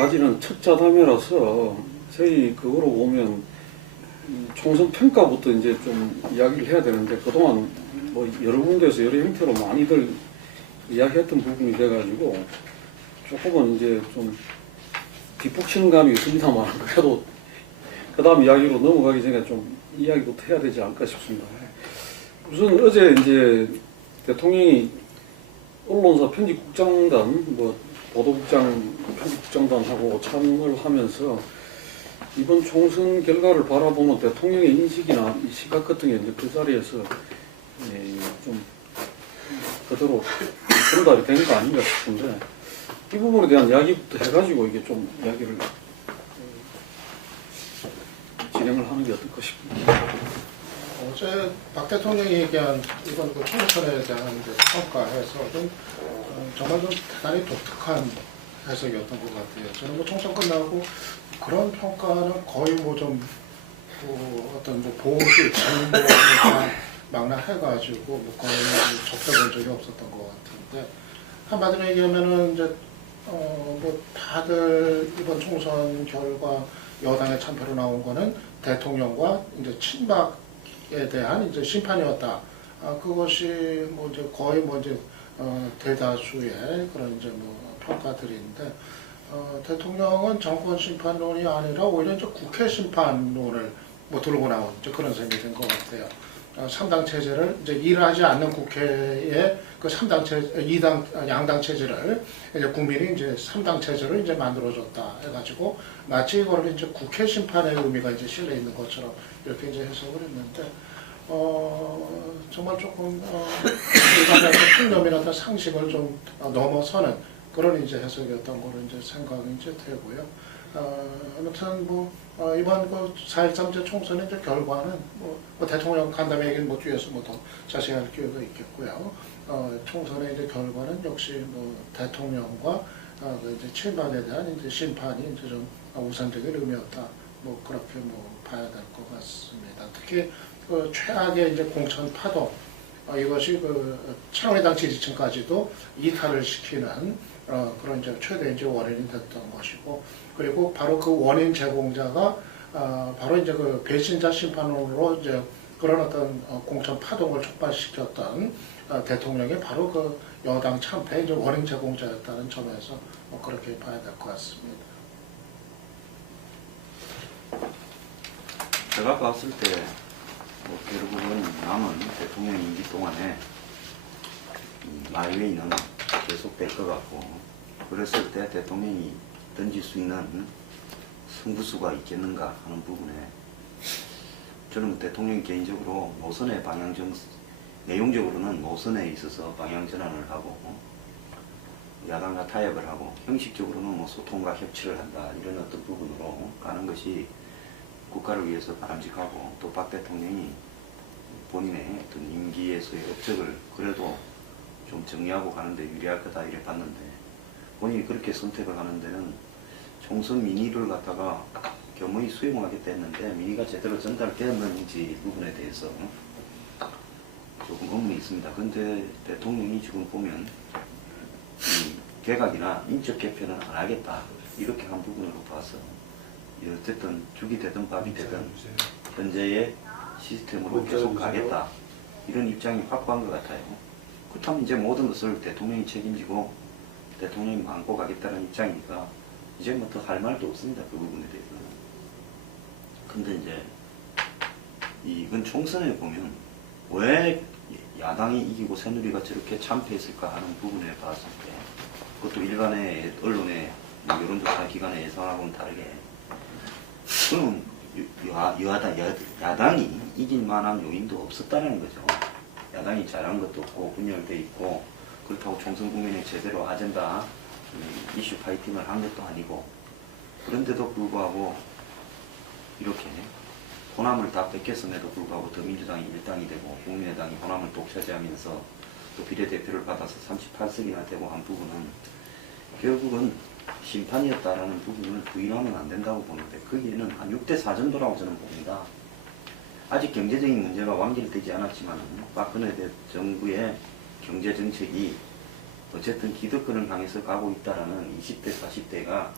가지는 첫 자담회라서 저희 그거로 보면 총선 평가부터 이제 좀 이야기를 해야 되는데 그동안 뭐 여러 군데에서 여러 형태로 많이들 이야기했던 부분이 돼가지고 조금은 이제 좀 뒷북치는 감이 있습니다만 그래도 그 다음 이야기로 넘어가기 전에 좀 이야기부터 해야 되지 않을까 싶습니다. 우선 어제 이제 대통령이 언론사 편집국장단, 뭐 보도국장, 편집국장단하고 참을 하면서 이번 총선 결과를 바라보는 대통령의 인식이나 이 시각 같은 게 이제 그 자리에서 좀 그대로 전달이 된 거 아닌가 싶은데 이 부분에 대한 이야기부터 해가지고 이게 좀 이야기를 진행을 하는 게 어떨까 싶습니다. 어제 박 대통령이 얘기한 이번 그 총선에 대한 이제 평가에서 좀 정말 좀 대단히 독특한 해석이었던 것 같아요. 저는 뭐 총선 끝나고 그런 평가는 거의 뭐 좀 어떤 뭐 보수 진보 망라해가지고 뭐 거의 접해본 적이 없었던 것 같은데 한마디로 얘기하면은 이제 뭐 다들 이번 총선 결과 여당의 참패로 나온 거는 대통령과 이제 친박에 대한 이제 심판이었다. 그것이 뭐 이제 거의 뭐 이제 대다수의 그런 이제 뭐 평가들인데 대통령은 정권 심판론이 아니라 오히려 이제 국회 심판론을 뭐 들고 나온 이제 그런 셈이 된 것 같아요. 3당 체제를 이제 일하지 않는 국회에 그 3당 체제, 2당, 양당 체제를 이제 국민이 이제 3당 체제를 이제 만들어줬다 해가지고 마치 이거를 이제 국회 심판의 의미가 이제 실려 있는 것처럼 이렇게 이제 해석을 했는데 정말 조금 일반의 통념이나 상식을 좀 넘어서는 그런 이제 해석이었던 거로 이제 생각이 이제 되고요. 아무튼 뭐 이번 그 4.13 총선의 이제 결과는 뭐 대통령 간담회 얘기는 뭐 뒤에서 뭐 더 자세히 할 기회가 있겠고요. 총선의 이제 결과는 역시 뭐 대통령과 그 이제 친박에 대한 이제 심판이 이제 좀 우선적인 의미였다. 뭐 그렇게 뭐 봐야 될 것 같습니다. 특히 그 최악의 이제 공천 파동 이것이 그 창의당 지지층까지도 이탈을 시키는 그런 이제 최대 이제 원인이 됐던 것이고, 그리고 바로 그 원인 제공자가 바로 이제 그 배신자 심판으로 이제 그런 어떤 공천 파동을 촉발시켰던 대통령이 바로 그 여당 참패의 이제 원인 제공자였다는 점에서 뭐 그렇게 봐야 될 것 같습니다. 제가 봤을 때 뭐 결국은 남은 대통령 임기 동안에 마이웨이는 계속될 것 같고, 그랬을 때 대통령이 던질 수 있는 승부수가 있겠는가 하는 부분에 저는 대통령이 개인적으로 노선의 방향전, 내용적으로는 노선에 있어서 방향전환을 하고 야당과 타협을 하고 형식적으로는 뭐 소통과 협치를 한다 이런 어떤 부분으로 가는 것이 국가를 위해서 바람직하고, 또 박 대통령이 본인의 어떤 임기에서의 업적을 그래도 좀 정리하고 가는데 유리할 거다 이래 봤는데, 본인이 그렇게 선택을 하는 데는 총선 민의를 갖다가 겸허히 수용하겠다 했는데 민의가 제대로 전달되었는지 부분에 대해서 조금 의문이 있습니다. 근데 대통령이 지금 보면 개각이나 인적 개편은 안 하겠다 이렇게 한 부분으로 봐서 어쨌든 죽이 되든 밥이 되든 현재의 시스템으로 계속 가겠다 이런 입장이 확고한 것 같아요. 그렇다면 이제 모든 것을 대통령이 책임지고 대통령이 안고 가겠다는 입장이니까 이제 뭐 더 할 말도 없습니다. 그 부분에 대해서는. 근데 이제 이번 총선에 보면 왜 야당이 이기고 새누리가 저렇게 참패했을까 하는 부분에 봤을 때, 그것도 일반의 언론의 여론조사 기관의 예상하고는 다르게 그럼 야당이 이길 만한 요인도 없었다는 거죠. 야당이 잘한 것도 없고 분열돼 있고, 그렇다고 총선 국면에 제대로 아젠다 이슈 파이팅을 한 것도 아니고, 그런데도 불구하고 이렇게 호남을 다 뺏겼음에도 불구하고 더민주당이 1당이 되고 국민의당이 호남을 독차지하면서 또 비례대표를 받아서 38석이나 되고 한 부분은 결국은 심판이었다라는 부분을 부인하면 안 된다고 보는데, 거기에는 한 6대4 정도라고 저는 봅니다. 아직 경제적인 문제가 완결되지 않았지만 박근혜 정부의 경제정책이 어쨌든 기득권을 향해서 가고 있다라는 20대, 40대가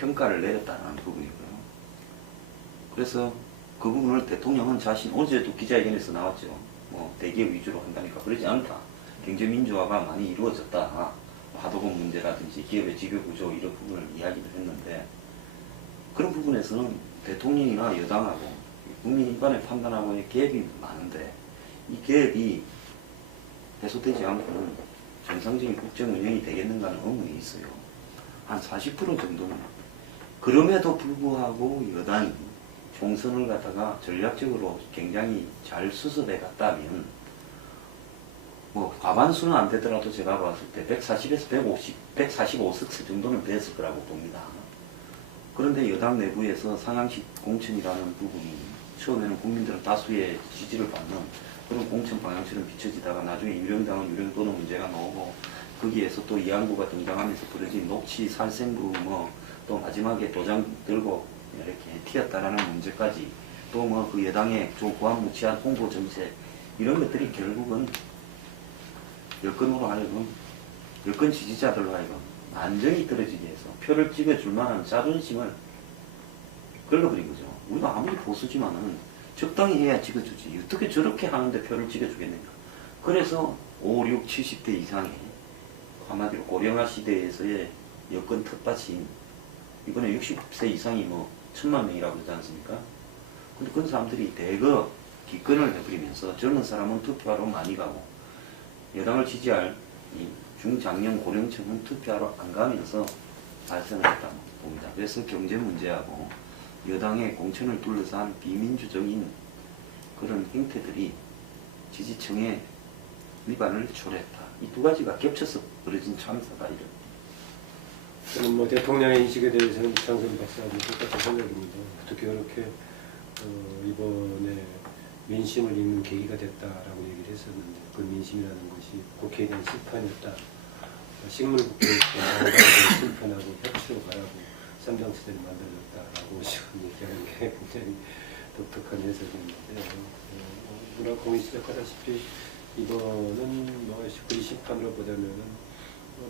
평가를 내렸다는 부분이고요. 그래서 그 부분을 대통령은 자신, 어제도 기자회견에서 나왔죠. 뭐 대기업 위주로 한다니까 그러지 않다. 경제민주화가 많이 이루어졌다. 하도급 문제라든지 기업의 지배구조 이런 부분을 이야기를 했는데, 그런 부분에서는 대통령이나 여당하고 국민 일반의 판단하고의 갭이 많은데, 이 갭이 해소되지 않고는 정상적인 국정 운영이 되겠는가는 의문이 있어요. 한 40% 정도는. 그럼에도 불구하고 여당이 총선을 갖다가 전략적으로 굉장히 잘 수습해 갔다면, 뭐 과반수는 안 되더라도 제가 봤을 때 140에서 150, 145석 정도는 됐을 거라고 봅니다. 그런데 여당 내부에서 상향식 공천이라는 부분이 처음에는 국민들은 다수의 지지를 받는 그런 공천 방향처럼 비춰지다가 나중에 유령당은 유령 또는 문제가 나오고, 거기에서 또 이양구가 등장하면서 벌어진 녹취 살생부 또 마지막에 도장 들고 이렇게 튀었다라는 문제까지, 또 뭐 그 여당의 고함무치한 홍보 정책, 이런 것들이 결국은 여권으로 하여금, 여권 지지자들로 하여금 안정이 떨어지게 해서 표를 찍어줄 만한 자존심을 긁어버린 거죠. 우리가 아무리 보수지만은 적당히 해야 찍어주지. 어떻게 저렇게 하는데 표를 찍어주겠는가. 그래서 5, 6, 70대 이상의 한마디로 고령화 시대에서의 여권 텃밭인, 이번에 60세 이상이 뭐 1000만 명이라고 그러지 않습니까? 근데 그런 사람들이 대거 기권을 해버리면서 젊은 사람은 투표하러 많이 가고, 여당을 지지할 이 중장년 고령층은 투표하러 안 가면서 발생을 했다고 봅니다. 그래서 경제 문제하고 여당의 공천을 둘러싼 비민주적인 그런 행태들이 지지층의 위반을 초래했다. 이 두 가지가 겹쳐서 벌어진 참사다, 이런. 저는 뭐 대통령의 인식에 대해서는 장선 박사님 똑같은 생각입니다. 어떻게 이렇게 이번에 민심을 읽는 계기가 됐다라고 얘기를 했었는데, 그 민심이라는 것이 국회에 대한 심판이었다. 식물국회에서 심판하고 협치로 가라고 삼당체제를 만들어졌다라고 지금 얘기하는 게 굉장히 독특한 해석인데, 문화 공이 시작하다시피 이거는 뭐 그리 심판으로 보자면은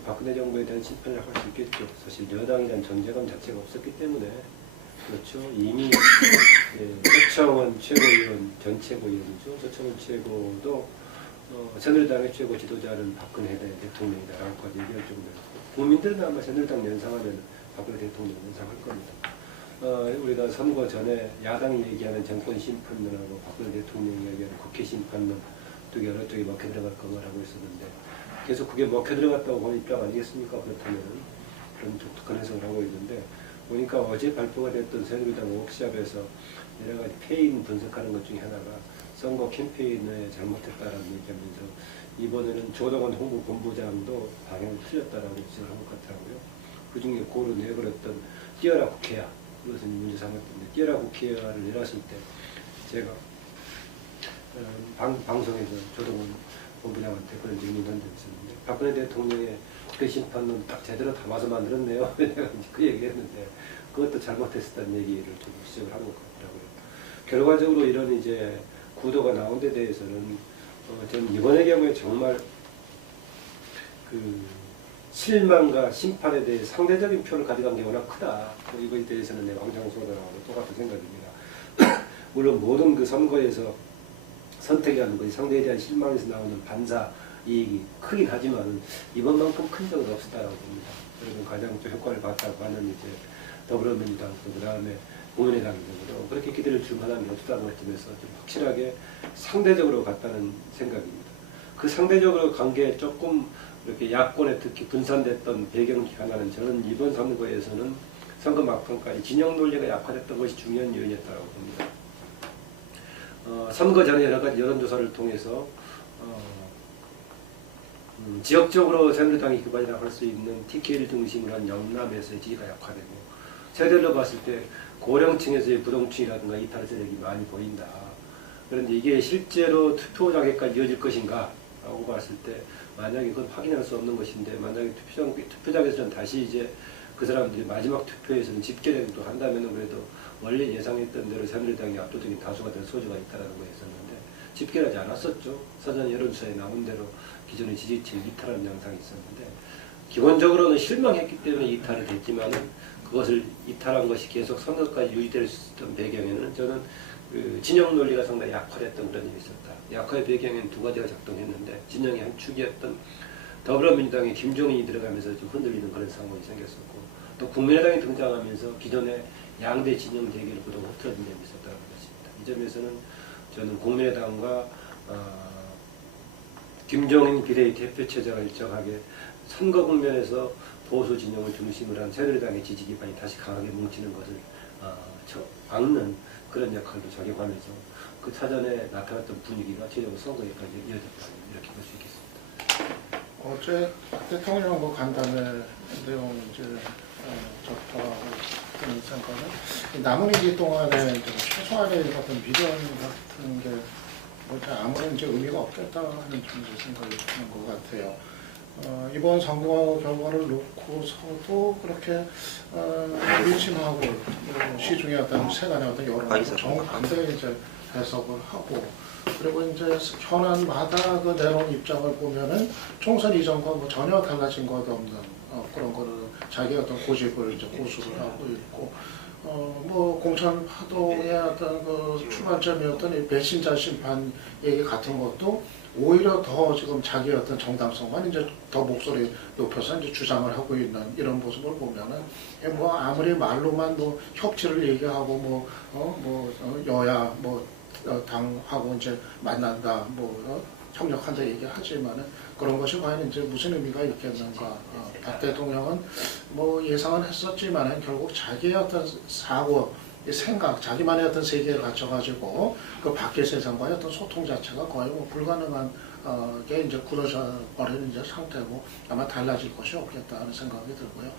박근혜 정부에 대한 심판을 할 수 있겠죠. 사실 여당에 대한 존재감 자체가 없었기 때문에. 그렇죠. 이미 서청원 최고위원, 전 최고위원이죠. 서청원 최고도 새누리당의 최고 지도자는 박근혜 대통령이다라고까지 얘기할 정도였고, 국민들은 아마 새누리당 연상하면 박근혜 대통령 연상할 겁니다. 우리가 선거 전에 야당이 얘기하는 정권 심판론하고 박근혜 대통령이 얘기하는 국회 심판론, 두 개 어느 쪽이 먹혀 들어갈 거라고 했었는데, 계속 그게 먹혀 들어갔다고 보는 입장 아니겠습니까? 그렇다면 그런 독특한 해석을 하고 있는데, 보니까 어제 발표가 됐던 새누리당 워크숍에서 여러 가지 페인 분석하는 것 중에 하나가 선거 캠페인에 잘못했다라는 얘기하면서, 이번에는 조동원 홍보본부장도 방향이 틀렸다라고 지적을 한 것 같더라고요. 그 중에 고루 내걸었던 뛰어라 국회야, 그것은 문제 삼았던데, 뛰어라 국회야를 내놨을 때 제가 방송에서 조동원 본부장한테 그런 질문을 한 적이 있었는데, 박근혜 대통령의 국회 심판론 딱 제대로 담아서 만들었네요. 내가 그 얘기를 했는데, 그것도 잘못했었다는 얘기를 좀 지적을 한 것 같더라고요. 결과적으로 이런 이제 구도가 나온 데 대해서는 저는 이번의 경우에 정말 그 실망과 심판에 대해 상대적인 표를 가져간 게 워낙 크다. 이거에 대해서는 내가 왕장소들하고 똑같은 생각입니다. 물론 모든 그 선거에서 선택이라는 것이 상대에 대한 실망에서 나오는 반사 이익이 크긴 하지만 이번만큼 큰 적은 없었다고 봅니다. 그리고 가장 좀 효과를 봤다고 하는 이제 더불어민주당, 그 다음에 국민의당 등으로 그렇게 기대를 줄 만한 게 없다는 것쯤에서 좀 확실하게 상대적으로 갔다는 생각입니다. 그 상대적으로 간 게 조금 이렇게 야권에 특히 분산됐던 배경 중 하나는, 저는 이번 선거에서는 선거 막판까지 진영 논리가 약화됐던 것이 중요한 요인이었다고 봅니다. 선거 전에 여러 가지 여론조사를 통해서 지역적으로 새누리당이 기반이라고 할 수 있는 TK를 중심으로 한 영남에서의 지지가 약화되고, 세대로 봤을 때 고령층에서의 부동층이라든가 이탈 세력이 많이 보인다. 그런데 이게 실제로 투표장에까지 이어질 것인가 라고 봤을 때, 만약에 그건 확인할 수 없는 것인데, 만약에 투표장에서는 다시 이제 그 사람들이 마지막 투표에서는 집계를 한다면 그래도 원래 예상했던 대로 새누리당이 압도적인 다수가 될 소지가 있다는 거였었는데, 집계를 하지 않았었죠. 사전 여론조사에 나온 대로 기존의 지지층이 이탈하는 양상이 있었는데, 기본적으로는 실망했기 때문에 이탈이 됐지만은 그것을 이탈한 것이 계속 선거까지 유지될 수 있던 배경에는 저는 그 진영 논리가 상당히 약화됐던 그런 일이 있었다. 약화의 배경에는 두 가지가 작동했는데 진영의 한 축이었던 더불어민주당의 김종인이 들어가면서 좀 흔들리는 그런 상황이 생겼었고 또 국민의당이 등장하면서 기존의 양대 진영 대결을 그동안 흐트러진 점이 있었다는 것입니다. 이 점에서는 저는 국민의당과 김종인 비대위 대표체제가 일정하게 선거 국면에서 보수 진영을 중심으로 한 새누리당의 지지 기반이 다시 강하게 뭉치는 것을 막는 그런 역할도 작용하면서 그 사전에 나타났던 분위기가 최종 선거에까지 이어졌다 이렇게 볼 수 있겠습니다. 어제 대통령하고 간담회 내용 이제 접하고 그런 생각은 남은 임기 동안에 이제 최소한의 어떤 미련 같은 게 아무런 이제 의미가 없겠다 하는 좀 생각이 드는 것 같아요. 이번 선거 결과를 놓고서도 그렇게 민심하고 시중의 어떤 세간의 어떤 여론을 정반대 이제 해석을 하고 그리고 이제 현안마다 그 내놓은 입장을 보면은 총선 이전과 뭐 전혀 달라진 것 없는 그런 거를 자기 어떤 고집을 이제 고수를 하고 있고 뭐 공천 파동의 어떤 그 출발점이었던 이 배신자 심판 얘기 같은 것도 오히려 더 지금 자기의 어떤 정당성만 이제 더 목소리 높여서 이제 주장을 하고 있는 이런 모습을 보면은 뭐 아무리 말로만 뭐 협치를 얘기하고 여야 당하고 이제 만난다 협력한다 얘기하지만은 그런 것이 과연 이제 무슨 의미가 있겠는가? 박 대통령은 뭐 예상은 했었지만은 결국 자기의 어떤 사고, 생각, 자기만의 어떤 세계를 갖춰가지고 그 밖의 세상과의 어떤 소통 자체가 거의 뭐 불가능한 게 이제 굳어져 버리는 이제 상태고 아마 달라질 것이 없겠다는 생각이 들고요.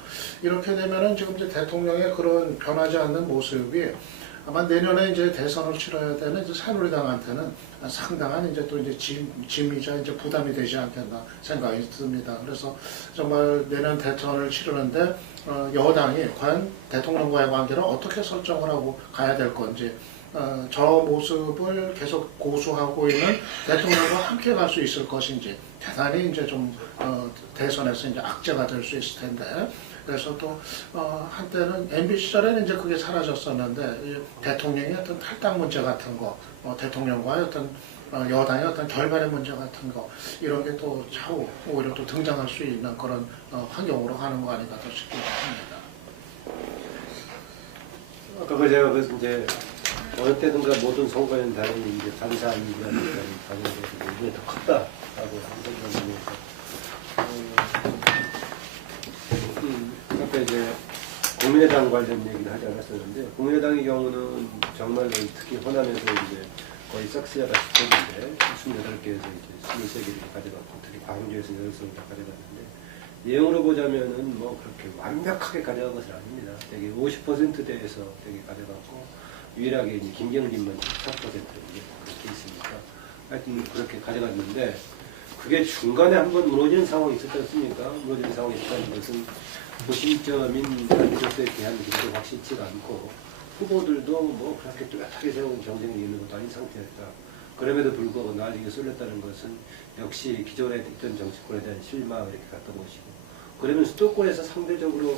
이렇게 되면은 지금 이제 대통령의 그런 변하지 않는 모습이 아마 내년에 이제 대선을 치러야 되는 이제 새누리당한테는 상당한 이제 또 이제 짐이자 이제 부담이 되지 않겠나 생각이 듭니다. 그래서 정말 내년 대선을 치르는데 여당이 과연 대통령과의 관계를 어떻게 설정을 하고 가야 될 건지 저 모습을 계속 고수하고 있는 대통령과 함께 갈 수 있을 것인지 대단히 이제 좀 대선에서 이제 악재가 될 수 있을 텐데. 그래서 또 한때는 MB 시절에는 이제 그게 사라졌었는데 대통령의 어떤 탈당 문제 같은 거, 대통령과의 어떤 여당의 어떤 결별의 문제 같은 거 이런 게 또 차후 오히려 또 등장할 수 있는 그런 환경으로 가는 거 아닌가 더 싶기도 합니다. 아까 그 제가 그래서 이제 어느 때든가 모든 선거에는 다른 이제 반사 이익이라는 방향에서 이게 더 컸다라고 하는 생각을 아까 이제 국민의당 관련 얘기를 하지 않았었는데 국민의당의 경우는 정말로 특히 호남에서 이제 거의 싹스야가 싶었는데 28개에서 이제 23개를 가져갔고 특히 광주에서 8석을 다 가져갔는데 내용으로 보자면은 뭐 그렇게 완벽하게 가져간 것은 아닙니다. 되게 50%대에서 되게 가져갔고 유일하게 이제 김경진만 4%로 이제 그렇게 있으니까 하여튼 그렇게 가져갔는데 그게 중간에 한번 무너지는 상황이 있었지 않습니까? 무너지는 상황이 있었다는 것은 고심점인 단체에 대한 게 확실치가 않고 후보들도 뭐 그렇게 뚜렷하게 세운 경쟁력이 있는 것도 아닌 상태였다. 그럼에도 불구하고 나중에 쏠렸다는 것은 역시 기존에 있던 정치권에 대한 실망을 이렇게 갖다 놓으시고 그러면 수도권에서 상대적으로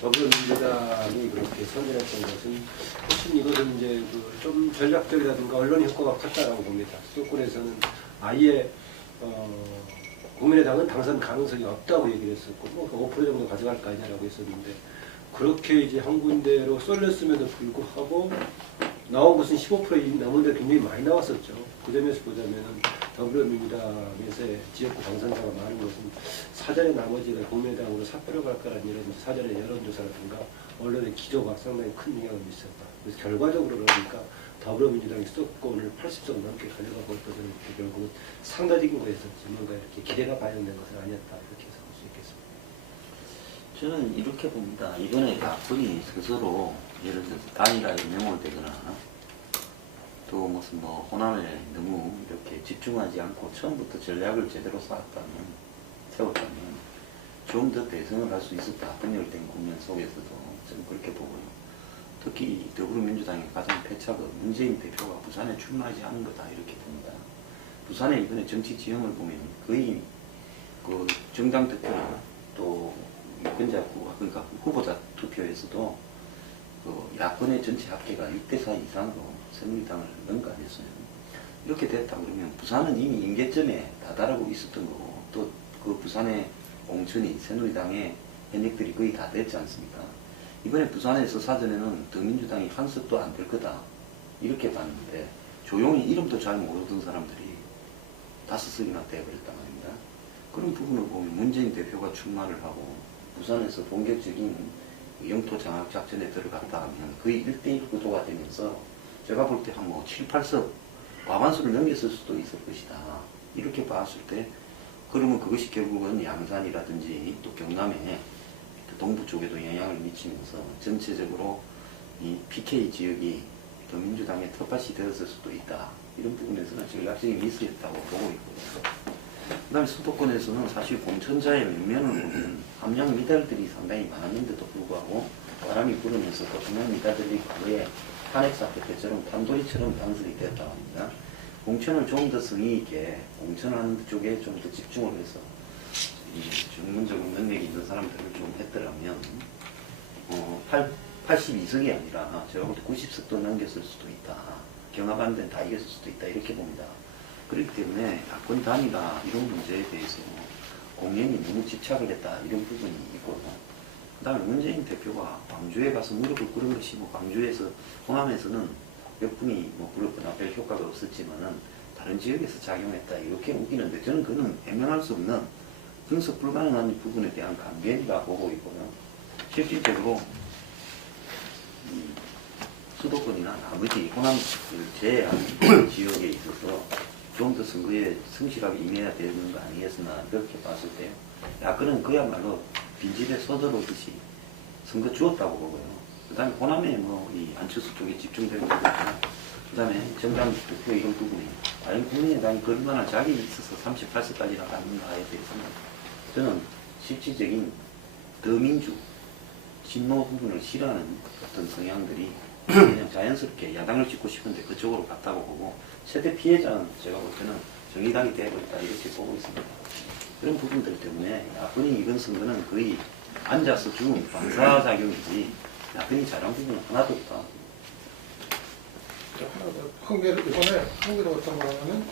더불어민주당이 그렇게 선전했던 것은 훨씬 이것은 이제 좀 전략적이라든가 언론 효과가 컸다라고 봅니다. 수도권에서는 아예 국민의당은 당선 가능성이 없다고 얘기를 했었고 뭐 5% 정도 가져갈 거 아니냐라고 했었는데 그렇게 이제 한 군데로 쏠렸음에도 불구하고 나온 것은 15% 넘은 데 굉장히 많이 나왔었죠. 그 점에서 보자면은 더불어민주당에서의 지역구 당선자가 많은 것은 사전에 나머지가 국민의당으로 사표를 갈 거라는 이런 사전의 여론조사라든가 언론의 기조가 상당히 큰 영향을 미쳤다. 그래서 결과적으로 그러니까 더불어민주당이 수도권을 80석 넘게 가져가고 있거든요. 결국은 상대적인 거였었지 뭔가 이렇게 기대가 반영된 것은 아니었다 이렇게 해서 볼 수 있겠습니다. 저는 이렇게 봅니다. 이번에 야권이 스스로 예를 들어서 단일화에 명월되거나 또 무슨 뭐 호남에 너무 이렇게 집중하지 않고 처음부터 전략을 제대로 세웠다면 좀 더 대선을 할 수 있었다. 분열된 국면 속에서도 저는 그렇게 보고요. 특히 더불어민주당의 가장 패착은 문재인 대표가 부산에 출마하지 않은 거다 이렇게 봅니다. 부산의 이번에 정치 지형을 보면 거의 그 정당 득표나 또 유권자구가 그러니까 후보자 투표에서도 그 야권의 전체 합계가 6대4 이상으로 새누리당을 능가했어요. 이렇게 됐다 그러면 부산은 이미 임계점에 다다르고 있었던 거고 또 그 부산의 공천이 새누리당의 현역들이 거의 다 됐지 않습니까? 이번에 부산에서 사전에는 더민주당이 한 석도 안 될 거다 이렇게 봤는데 조용히 이름도 잘 모르던 사람들이 5석이나 돼버렸단 말입니다. 그런 부분을 보면 문재인 대표가 출마를 하고 부산에서 본격적인 영토 장악 작전에 들어갔다 하면 거의 1대1 구도가 되면서 제가 볼 때 한 뭐 7, 8석 과반수를 넘겼을 수도 있을 것이다. 이렇게 봤을 때 그러면 그것이 결국은 양산이라든지 또 경남의 동부 쪽에도 영향을 미치면서 전체적으로 이 PK 지역이 더민주당의 텃밭이 되었을 수도 있다. 이런 부분에서는 전략적인 미스였다고 보고 있고요. 그 다음에 수도권에서는 사실 공천자의 면면을 보면 함량 미달들이 상당히 많았는데도 불구하고 바람이 불으면서 또 함량 미달들이 과거에 탄핵 사태 때처럼 탄도리처럼 당선이 되었다고 합니다. 공천을 좀 더 성의 있게 공천하는 쪽에 좀 더 집중을 해서 이 전문적인 능력이 있는 사람들을 좀 했더라면 82석이 아니라 제가 볼 때 90석도 넘겼을 수도 있다. 경합하는 데는 다 이겼을 수도 있다. 이렇게 봅니다. 그렇기 때문에 야권 단일화 이런 문제에 대해서 공연이 너무 집착을 했다. 이런 부분이 있고요. 그 다음에 문재인 대표가 광주에 가서 무릎을 꿇은 것이 뭐 광주에서 호남에서는 몇 분이 뭐 꿇었거나 별 효과가 없었지만은 다른 지역에서 작용했다. 이렇게 우기는데 저는 그는 해명할 수 없는 분석 불가능한 부분에 대한 강변이라 보고 있고요. 실질적으로 수도권이나 나머지 호남을 제외한 지역에 있어서 좀 더 선거에 성실하게 임해야 되는 거 아니겠으나 이렇게 봤을 때 야권은 그야말로 빈집에 서들어오듯이 선거 주었다고 보고요. 그 다음에 호남에 뭐 이 안철수 쪽에 집중되는 거고 그 다음에 정당 투표 이런 부분이 과연 국민의당이 그럴만한 자격이 있어서 38석까지 나갔는가에 대해서는 저는 실질적인 더민주 진보 부분을 싫어하는 어떤 성향들이 그냥 자연스럽게 야당을 찍고 싶은데 그쪽으로 갔다고 보고 세대 피해자는 제가 볼 때는 정의당이 되어버렸다 이렇게 보고 있습니다. 그런 부분들 때문에 야권이 이번 선거는 거의 앉아서 준 반사작용이지 야권이 잘한 부분은 하나도 없다. 이번에 흥미로웠던 거는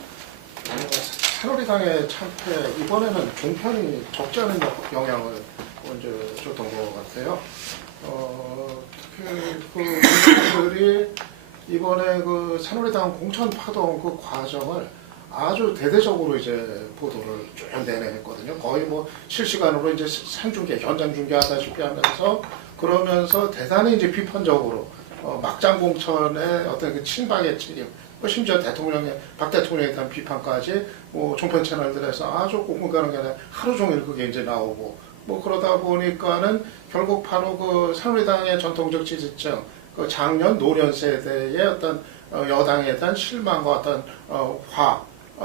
새누리당의 참패 이번에는 종편이 적지 않은 영향을 먼저 줬던 것 같아요. 특히 그들이 이번에 그 새누리당 공천 파동 그 과정을 아주 대대적으로 이제 보도를 쭉 내내했거든요. 거의 뭐 실시간으로 이제 생중계, 현장 중계하다시피 하면서 그러면서 대단히 이제 비판적으로 막장 공천의 어떤 그 친박의 책임, 심지어 대통령의 박 대통령에 대한 비판까지 뭐 종편 채널들에서 아주 꼼꼼하게 하루 종일 그게 이제 나오고 뭐 그러다 보니까는 결국 바로 그 새누리당의 전통적 지지층, 그 장년 노년 세대의 어떤 여당에 대한 실망과 어떤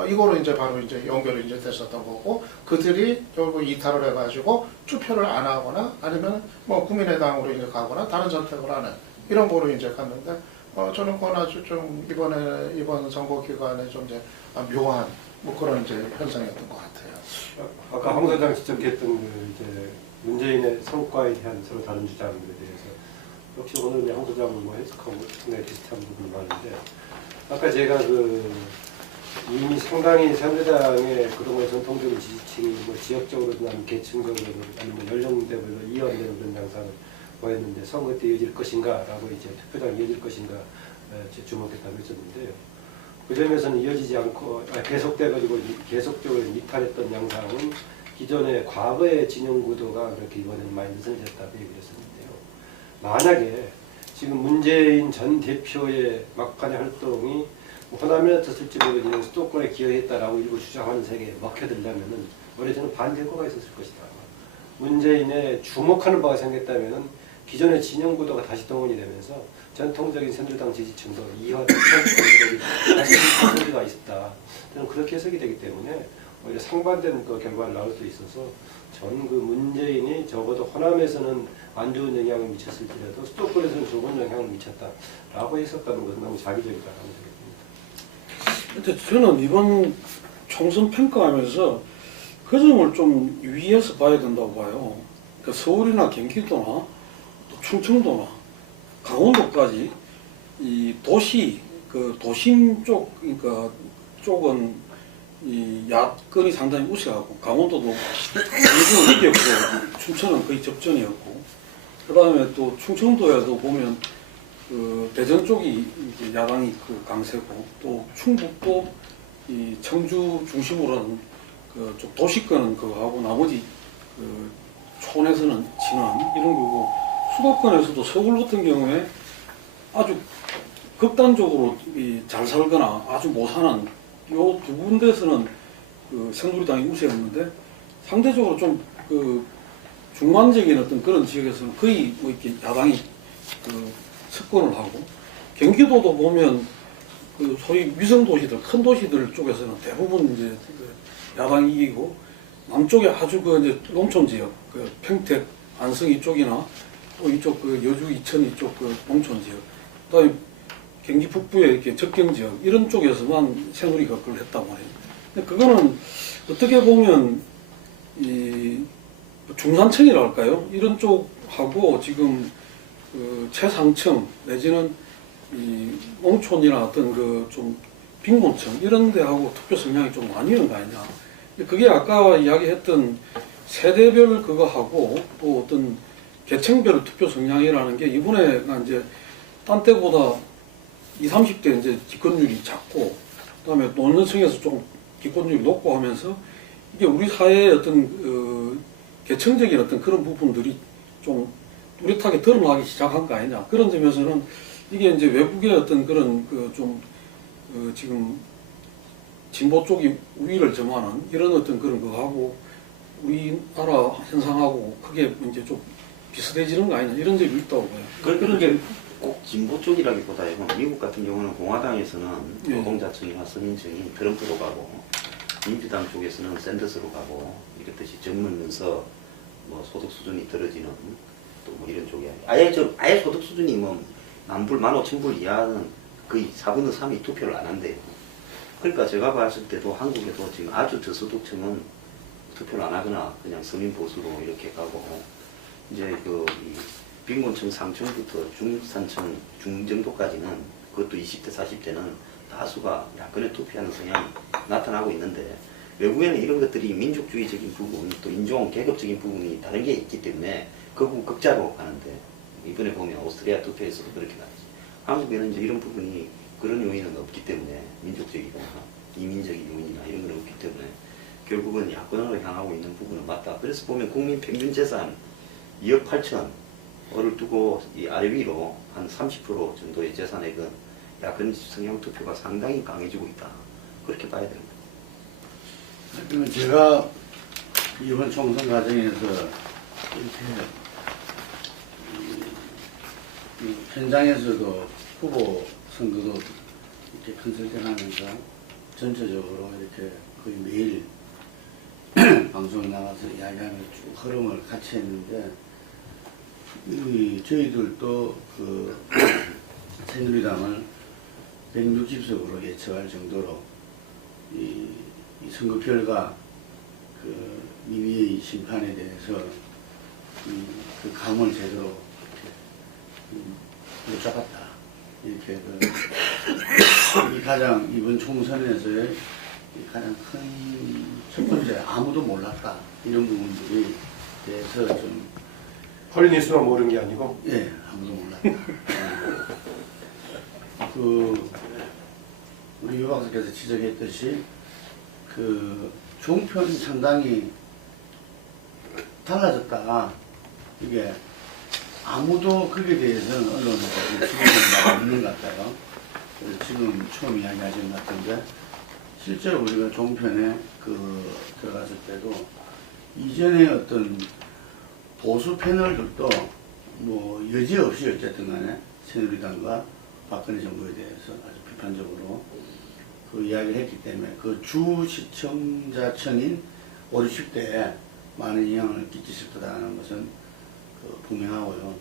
이거로 이제 바로 이제 연결이 이제 됐었던 거고 그들이 결국 이탈을 해가지고 투표를 안 하거나 아니면 뭐 국민의당으로 이제 가거나 다른 선택을 하는 이런 거로 이제 갔는데 저는 그건 아주 좀 이번 선거 기간에 좀 이제 묘한 뭐 그런 이제 현상이었던 것 같아요. 아까 황 소장 지적했던 그 이제 문재인의 성과에 대한 서로 다른 주장들에 대해서 역시 오늘 황 소장 뭐 해석하고 상당히 비슷한 부분이 많은데 아까 제가 그 이미 상당히 새누리당의 그동안 전통적인 지지층이 뭐 지역적으로든 아니면 계층적으로든 아니면 연령대별로 이완되는 그런 양상을 보였는데 선거 때 이어질 것인가라고 이제 투표장 이어질 것인가 주목했다고 했었는데요. 그 점에서는 이어지지 않고 계속돼가지고 계속적으로 이탈했던 양상은 기존의 과거의 진영 구도가 그렇게 이번에는 많이 느슨해졌다고 얘기를 했었는데요. 만약에 지금 문재인 전 대표의 막판의 활동이 호남에 졌을지 모르지만 수도권에 기여했다라고 일부 주장하는 세계에 먹혀들려면은 올해 저는 반대효과가 있었을 것이다. 문재인의 주목하는 바가 생겼다면은 기존의 진영 구도가 다시 동원이 되면서 전통적인 새누리당 지지층도 이화된 다시 소리가 있었다. 저는 그렇게 해석이 되기 때문에 오히려 상반된 그 결과를 나올 수 있어서 전 그 문재인이 적어도 호남에서는 안 좋은 영향을 미쳤을지라도 수도권에서는 좋은 영향을 미쳤다라고 했었다는 것은 너무 자기적이다라고 생각합니다. 근데 저는 이번 총선 평가하면서 그 점을 좀 유의해서 봐야 된다고 봐요. 그 서울이나 경기도나 또 충청도나 강원도까지 이 도시 그 도심 쪽 그러니까 쪽은 이 야권이 상당히 우세하고 강원도도 일부는 이겼고 춘천은 거의 접전이었고 그다음에 또 충청도에도 보면 그 대전 쪽이 이제 야당이 그 강세고 또 충북도 이 청주 중심으로 하는 그쪽 도시권은 그거 하고 나머지 그 촌에서는 진원 이런 거고 수도권에서도 서울 같은 경우에 아주 극단적으로 잘 살거나 아주 못 사는 요 두 군데에서는 그 새누리당이 우세였는데 상대적으로 좀 그 중간적인 어떤 그런 지역에서는 거의 뭐 이렇게 야당이 그 석권을 하고 경기도도 보면 그 소위 위성 도시들 큰 도시들 쪽에서는 대부분 이제 그 야당이 이기고 남쪽에 아주 그 이제 농촌 지역 그 평택 안성 이쪽이나 또 이쪽 그 여주 이천 이쪽 그 농촌 지역 그다음에 경기 북부의 이렇게 접경 지역 이런 쪽에서만 새누리가 그걸 했단 말이에요. 근데 그거는 어떻게 보면 이 중산층이라 할까요? 이런 쪽하고 지금 그 최상층 내지는 이 농촌이나 어떤 그 좀 빈곤층 이런 데하고 투표 성향이 좀 나뉘는 거 아니냐. 그게 아까 이야기했던 세대별 그거하고 또 어떤 계층별 투표 성향이라는 게 이번에가 이제 딴 때보다 20, 30대 이제 기권율이 작고 그다음에 노년층에서 좀 기권율이 높고 하면서 이게 우리 사회의 어떤 계층적인 어떤 그런 부분들이 좀 뚜렷하게 드러나기 시작한 거 아니냐. 그런 점에서는 이게 이제 외국의 어떤 그런 좀 지금 진보 쪽이 우위를 점하는 이런 어떤 그런 거하고 우리나라 현상하고 크게 이제 좀 비슷해지는 거 아니냐 이런 점이 있다고 봐요. 그런 게 꼭 진보 쪽이라기보다요. 미국 같은 경우는 공화당에서는 예. 노동자층이나 서민층이 트럼프로 가고 민주당 쪽에서는 샌더스로 가고 이렇듯이 젊으면서 뭐 소득 수준이 떨어지는 또 뭐 이런 쪽이 아예 소득 수준이 뭐 만불 15,000불 이하는 거의 4분의 3이 투표를 안 한대요. 그러니까 제가 봤을 때도 한국에도 지금 아주 저소득층은 투표를 안 하거나 그냥 서민 보수로 이렇게 가고 이제 이 빈곤층 상층부터 중산층 중정도까지는 그것도 20대 40대는 다수가 야권에 투표하는 성향이 나타나고 있는데 외국에는 이런 것들이 민족주의적인 부분 또 인종 계급적인 부분이 다른 게 있기 때문에 그 부분 극자로 가는데 이번에 보면 오스트리아 투표에서도 그렇게 나왔지. 한국에는 이제 이런 부분이 그런 요인은 없기 때문에 민족적이거나 이민적인 요인이나 이런 건 없기 때문에 결국은 야권으로 향하고 있는 부분은 맞다. 그래서 보면 국민 평균 재산 2억 8천을 두고 이 아래 위로 한 30% 정도의 재산액은 야권 성향 투표가 상당히 강해지고 있다. 그렇게 봐야 됩니다. 그러면 제가 이번 총선 과정에서 이렇게 이 현장에서도 후보 선거도 이렇게 컨설팅하면서 전체적으로 이렇게 거의 매일 방송에 나가서 이야기하면서 쭉 흐름을 같이 했는데 저희들도 그 새누리당을 160석으로 예측할 정도로 이 선거 결과 그 민의의 심판에 대해서 그 감을 제대로 못 잡았다. 이렇게 이 가장 이번 총선에서의 가장 큰 첫 번째 아무도 몰랐다 이런 부분들이 대해서 좀 헐리뉴스만 모르는 게 아니고 아무도 몰랐다. 우리 유 박사께서 지적했듯이 그 종편이 상당히 달라졌다. 이게 아무도 거기에 대해서는 언론에서 지적이 없는 것 같아요. 그래서 지금 처음 이야기하신 것 같은데 실제로 우리가 종편에 들어갔을 때도 이전에 어떤 보수 패널들도 뭐 여지없이 어쨌든 간에 새누리당과 박근혜 정부에 대해서 아주 비판적으로 그 이야기를 했기 때문에 그 주 시청자층인 50, 60대에 많은 영향을 끼치실 거다라는 것은 분명하고요.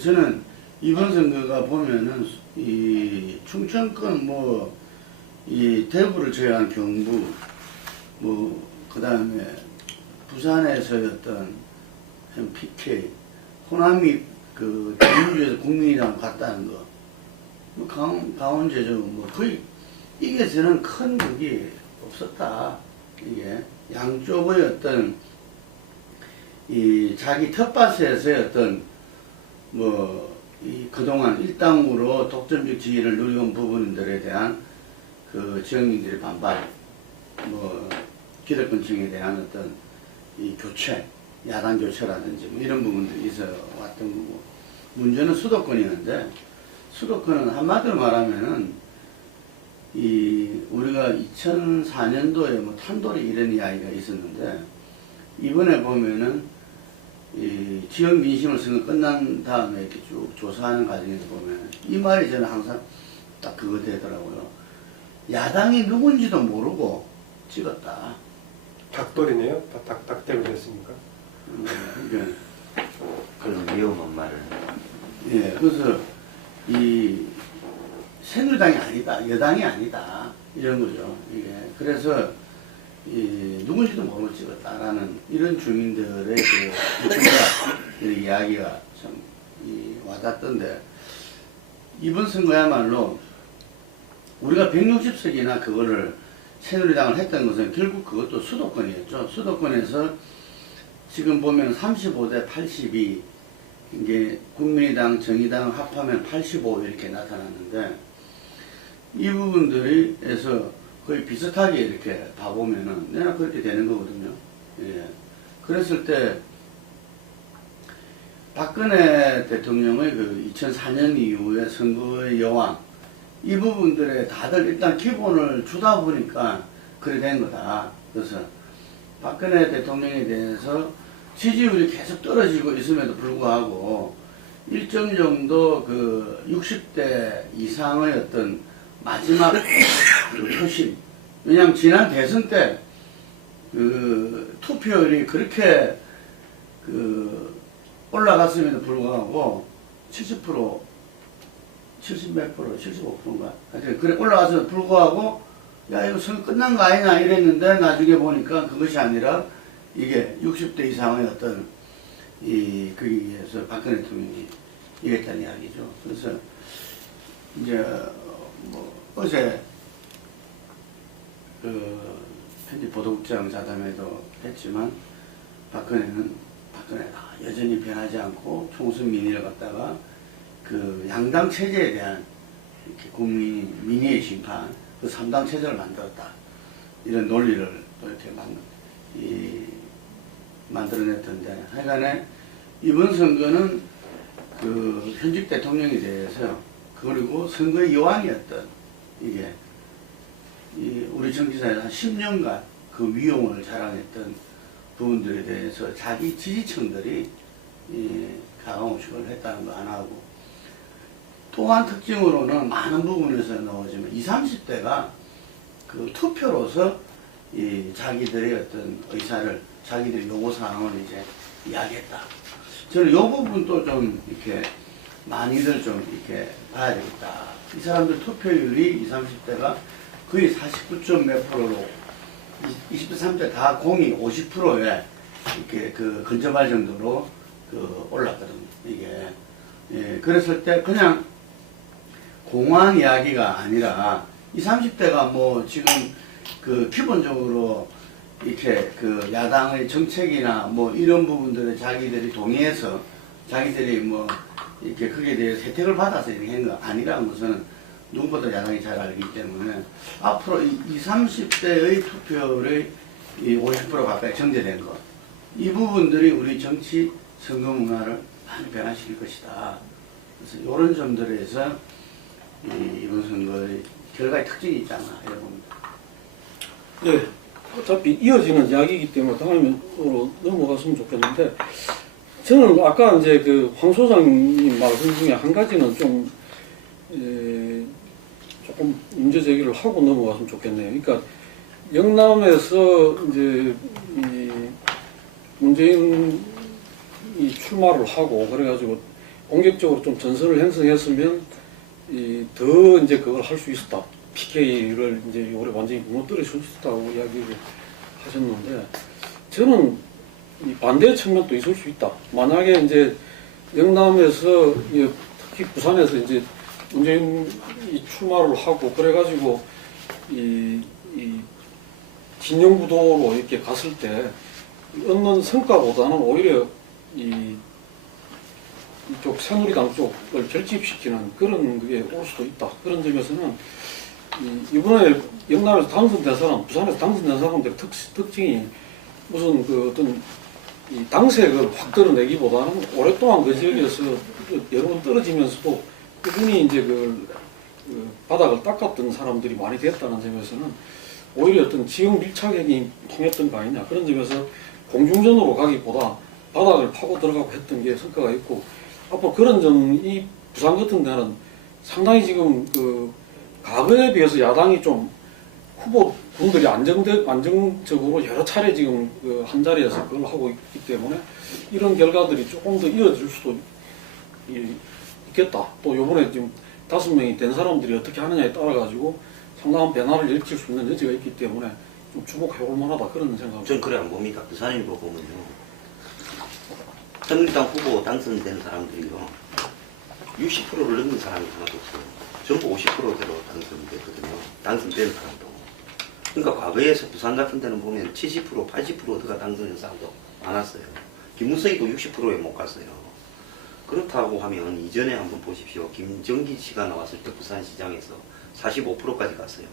저는 이번 선거가 보면은 이 충청권 이 대구를 제외한 경부 그 다음에 부산에서의 어떤 PK, 호남이 그 대민주에서 국민이랑 갔다는 거, 뭐 강원제죠. 뭐 거의 이게 저는 큰 그게 없었다. 이게 양쪽의 어떤 이 자기 텃밭에서의 어떤 뭐 이 그동안 일당으로 독점적 지위를 누려온 부분들에 대한 그 지역민들의 반발, 뭐 기득권층에 대한 어떤 이 교체, 야당 교체라든지 뭐 이런 부분들이 있어 왔던 거고, 문제는 수도권이었는데, 수도권은 한마디로 말하면은 이 우리가 2004년도에 뭐 탄돌이 이런 이야기가 있었는데, 이번에 보면은 이 지역 민심을 선거 끝난 다음에 이렇게 쭉 조사하는 과정에서 보면 이 말이 저는 항상 딱 그거 되더라고요. 야당이 누군지도 모르고 찍었다. 닭돌이네요. 닭 때문에 됐습니까? 그러니까 그런 위험한 말을. 예, 그래서 이 새누리당이 아니다, 여당이 아니다 이런 거죠. 이게 그래서 이 누군지도 모르고 찍었다라는 이런 주민들의 그 이야기가 참 와닿던데, 이번 선거야말로 우리가 160석이나 그거를 새누리당을 했던 것은 결국 그것도 수도권이었죠. 수도권에서 지금 보면 35대 82, 이게 국민의당, 정의당 합하면 85 이렇게 나타났는데, 이 부분들에서 거의 비슷하게 이렇게 봐보면은 내가 그렇게 되는 거거든요. 예. 그랬을 때 박근혜 대통령의 그 2004년 이후의 선거의 여왕, 이 부분들에 다들 일단 기본을 주다 보니까 그래 된 거다. 그래서 박근혜 대통령에 대해서 지지율이 계속 떨어지고 있음에도 불구하고 일정 정도 그 60대 이상의 어떤 마지막 그 표심. 왜냐하면 지난 대선 때 그 투표율이 그렇게 그 올라갔음에도 불구하고 70%, 70몇 프로, 75%인가? 하여튼 그래 올라갔음에도 불구하고 야 이거 선거 끝난 거 아니냐 이랬는데 나중에 보니까 그것이 아니라 이게 60대 이상의 어떤 이 거기에 의해서 박근혜 대통령이 이랬다는 이야기죠. 그래서 이제 뭐 어제 그 편집 보도국장 자담회도 했지만 박근혜가 여전히 변하지 않고 총선 민의를 갖다가 그 양당 체제에 대한 이렇게 민의의 심판, 그 3당 체제를 만들었다. 이런 논리를 또 이렇게 만들어냈던데, 하여간에 이번 선거는 그 현직 대통령에 대해서, 그리고 선거의 여왕이었던 이게 우리 정치사에서 한 10년간 그 위용을 자랑했던 부분들에 대해서 자기 지지층들이 가감없이를 했다는 거 안 하고, 또한 특징으로는 많은 부분에서 넣어지면 20, 30대가 그 투표로서 이 자기들의 어떤 의사를, 자기들의 요구사항을 이제 이야기했다. 저는 이 부분도 좀 이렇게 많이들 좀 이렇게 봐야 되겠다. 이 사람들 투표율이 20, 30대가 거의 49점 몇 프로로 20대, 30대 다 공이 50%에 이렇게 그 근접할 정도로 그 올랐거든요. 이게. 예, 그랬을 때 그냥 공허한 이야기가 아니라 20, 30대가 뭐 지금 그 기본적으로 이렇게 그 야당의 정책이나 뭐 이런 부분들에 자기들이 동의해서 자기들이 뭐 이렇게 거기에 대해서 혜택을 받아서 이렇게 한 거 아니라는 것은 누구보다 야당이 잘 알기 때문에 앞으로 20, 30대의 투표율의 50% 가까이 정제된 것, 이 부분들이 우리 정치 선거 문화를 많이 변화시킬 것이다. 그래서 이런 점들에서 이번 선거의 결과의 특징이 있지 않나 이런 봅니다. 네, 어차피 이어지는 이야기이기 때문에 다음으로 넘어갔으면 좋겠는데, 저는 아까 이제 그 황 소장님 말씀 중에 한 가지는 좀 조금 문제 제기를 하고 넘어갔으면 좋겠네요. 그러니까 영남에서 이제 이 문재인이 출마를 하고 그래가지고 공격적으로 좀 전선을 형성했으면 더 이제 그걸 할 수 있었다. PK를 이제 올해 완전히 무너뜨릴 수 있었다고 이야기를 하셨는데, 저는 이 반대 측면도 있을 수 있다. 만약에 이제 영남에서 특히 부산에서 이제 문재인이 출마를 하고 그래가지고 이 진영 구도로 이렇게 갔을 때 얻는 성과보다는 오히려 이쪽 새누리당 쪽을 결집시키는 그런 그게 올 수도 있다. 그런 점에서는 이번에 영남에서 당선된 사람, 부산에서 당선된 사람들의 특징이 무슨 그 어떤 이 당색을 확 드러내기보다는 오랫동안 그 지역에서 여러 번 떨어지면서도 꾸준히 이제 그 바닥을 닦았던 사람들이 많이 됐다는 점에서는 오히려 어떤 지역 밀착력이 통했던 거 아니냐. 그런 점에서 공중전으로 가기보다 바닥을 파고 들어가고 했던 게 성과가 있고, 앞으로 그런 점이 부산 같은 데는 상당히 지금 그 과거에 비해서 야당이 좀 후보군들이 안정적으로 여러 차례 지금 그 한 자리에서 그걸 하고 있기 때문에 이런 결과들이 조금 더 이어질 수도 있겠다. 또 요번에 지금 5명이 된 사람들이 어떻게 하느냐에 따라 가지고 상당한 변화를 일으킬 수 있는 여지가 있기 때문에 좀 주목해볼 만하다 그런 생각입니다. 전 그래 안 봅니다. 부산일보 보면요. 새누리당 후보 당선된 사람들이요. 60%를 넘는 사람이 하나도 없어요. 전부 50%대로 당선됐거든요. 당선된 사람도. 그러니까 과거에서 부산 같은 데는 보면 70%, 80%가 당선된 사람도 많았어요. 김무성이도 60%에 못 갔어요. 그렇다고 하면 이전에 한번 보십시오. 김정기 씨가 나왔을 때 부산시장에서 45%까지 갔어요.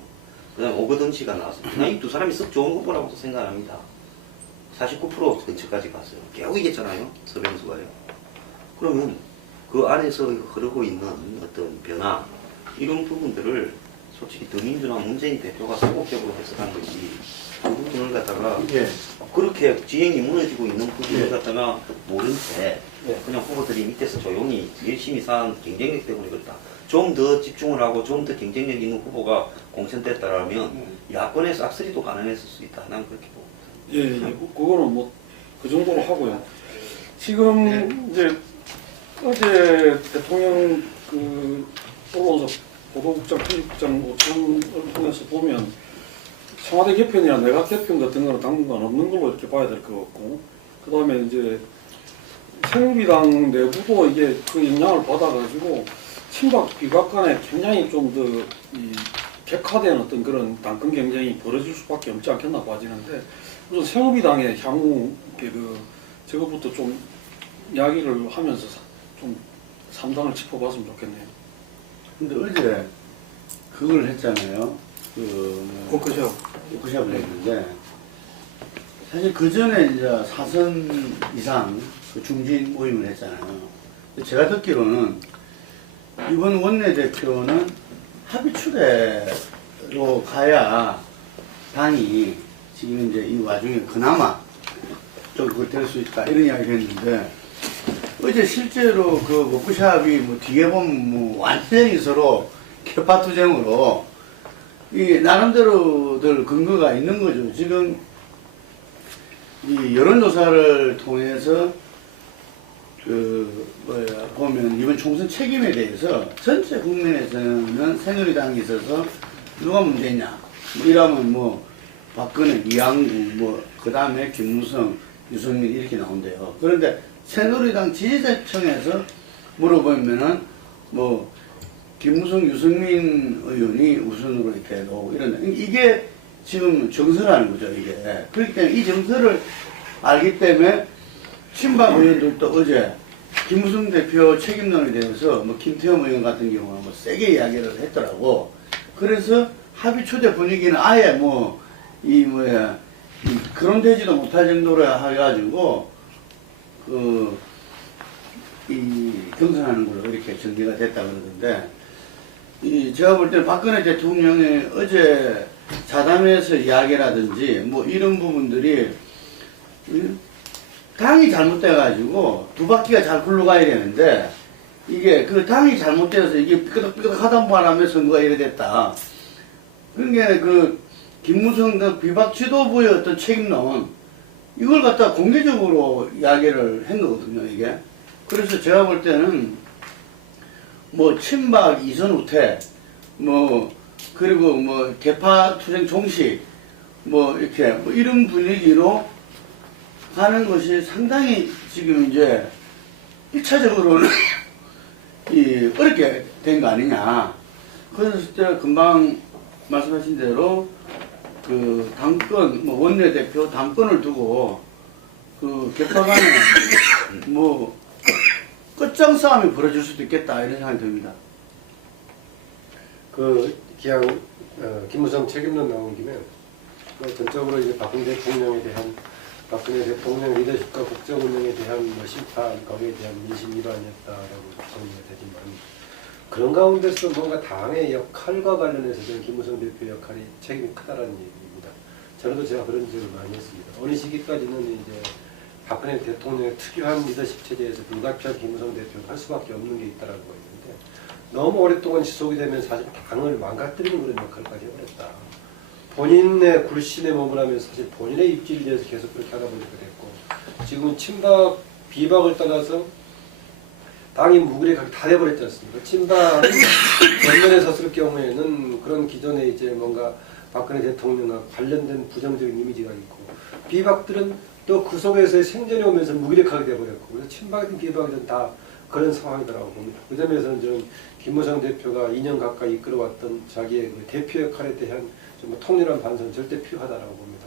그 다음에 오거돈 씨가 나왔어요. 그냥 이 두 사람이 썩 좋은 후보라고 생각합니다. 49% 근처까지 갔어요. 겨우 이겼잖아요. 서병수가요. 그러면 그 안에서 흐르고 있는 어떤 변화, 이런 부분들을 솔직히 더민주나 문재인 대표가 소극적으로 해석한 것이 그 부분을 갖다가 예. 그렇게 지형이 무너지고 있는 부분을 예. 갖다가 모른 채 그냥 후보들이 밑에서 조용히 열심히 산 경쟁력 때문에 그렇다. 좀 더 집중을 하고 좀 더 경쟁력 있는 후보가 공천됐다라면 야권의 싹쓸이도 가능했을 수 있다. 난 그렇게 보고. 예, 그거는 뭐 그 정도로 하고요. 지금 이제 어제 대통령 그 올라오서 보도국장, 편집국장 오천을 통해서 보면 청와대 개편이나 내각 개편 같은 거는 당분간 없는 걸로 이렇게 봐야 될 것 같고, 그 다음에 이제 새누리당 내부도 이게 그 영향을 받아가지고 친박 비박 간에 굉장히 좀 더 격화된 어떤 그런 당권 경쟁이 벌어질 수밖에 없지 않겠나 봐지는데, 우선 새누리당의 향후 저것부터 좀 이야기를 하면서 좀 삼당을 짚어봤으면 좋겠네요. 근데 어제 그걸 했잖아요. 워크숍. 워크숍을 했는데, 사실 그 전에 이제 4선 이상 그 중진 모임을 했잖아요. 제가 듣기로는 이번 원내대표는 합의 추대로 가야 당이 지금 이제 이 와중에 그나마 좀 그거 될 수 있다 이런 이야기를 했는데, 어제 실제로 그 워크숍이 뭐 뒤에 보면 뭐 완전히 서로 개파투쟁으로 이 나름대로들 근거가 있는 거죠. 지금 이 여론조사를 통해서 보면 이번 총선 책임에 대해서 전체 국민에서는 새누리당이 있어서 누가 문제냐 뭐 이러면 뭐 박근혜, 이양구 그 다음에 김무성, 유승민 이렇게 나온대요. 그런데 새누리당 지지자층에서 물어보면은 뭐 김무성, 유승민 의원이 우선으로 이렇게 나오고 이런, 이게 지금 정서라는 거죠, 이게. 그렇기 때문에 이 정서를 알기 때문에 친박 의원들도 어제 김무성 대표 책임론에 대해서 뭐 김태형 의원 같은 경우는 뭐 세게 이야기를 했더라고. 그래서 합의 초대 분위기는 아예 이 그런 되지도 못할 정도로 해가지고 이 경선하는 걸로 이렇게 전개가 됐다 그러던데, 제가 볼 때는 박근혜 대통령이 어제 자담에서 이야기라든지 뭐 이런 부분들이 당이 잘못돼가지고 두 바퀴가 잘 굴러가야 되는데, 이게 그 당이 잘못돼서 이게 삐끗삐끗 하다 보면 선거가 이래 됐다. 그러니까 김무성 비박 지도부의 어떤 책임론, 이걸 갖다 공개적으로 이야기를 한 거거든요, 이게. 그래서 제가 볼 때는 뭐 친박 이선 우퇴, 그리고 개파 투쟁 종식, 이렇게 이런 분위기로 하는 것이 상당히 지금 이제 1차적으로는 어렵게 된 거 아니냐. 그랬을 때 금방 말씀하신 대로 그 당권, 뭐 원내대표 당권을 두고 그 개파간에 뭐 끝장 싸움이 벌어질 수도 있겠다 이런 생각이 듭니다. 그 그냥 김무성 책임론 나온 김에 전적으로 이제 박근혜 대통령에 대한 박근혜 대통령 리더십과 국정 운영에 대한 뭐 심판 거기에 대한 민심 위반이었다라고 정리가 되지만 그런 가운데서 뭔가 당의 역할과 관련해서 저는 김무성 대표 역할이 책임이 크다라는 얘기입니다. 저는 제가 그런 지적을 많이 했습니다. 어느 시기까지는 이제 박근혜 대통령의 특유한 리더십 체제에서 불가피한 김무성 대표가 할 수밖에 없는 게 있다라고 했는데 너무 오랫동안 지속이 되면 사실 당을 망가뜨리는 그런 역할까지 해버렸다. 본인의 굴신에 머무르면서 사실 본인의 입지를 위해서 계속 그렇게 하다 보니까 됐고 지금은 친박, 비박을 떠나서 당이 무기력하게 다 돼버렸지 않습니까? 친박은 전면에 섰을 경우에는 그런 기존에 이제 뭔가 박근혜 대통령과 관련된 부정적인 이미지가 있고 비박들은 또 그 속에서의 생존이 오면서 무기력하게 돼버렸고 그래서 친박이든 비박이든 다 그런 상황이더라고 봅니다. 그 점에서는 저는 김무성 대표가 2년 가까이 이끌어왔던 자기의 그 대표 역할에 대한 좀 통렬한 반성은 절대 필요하다고 봅니다.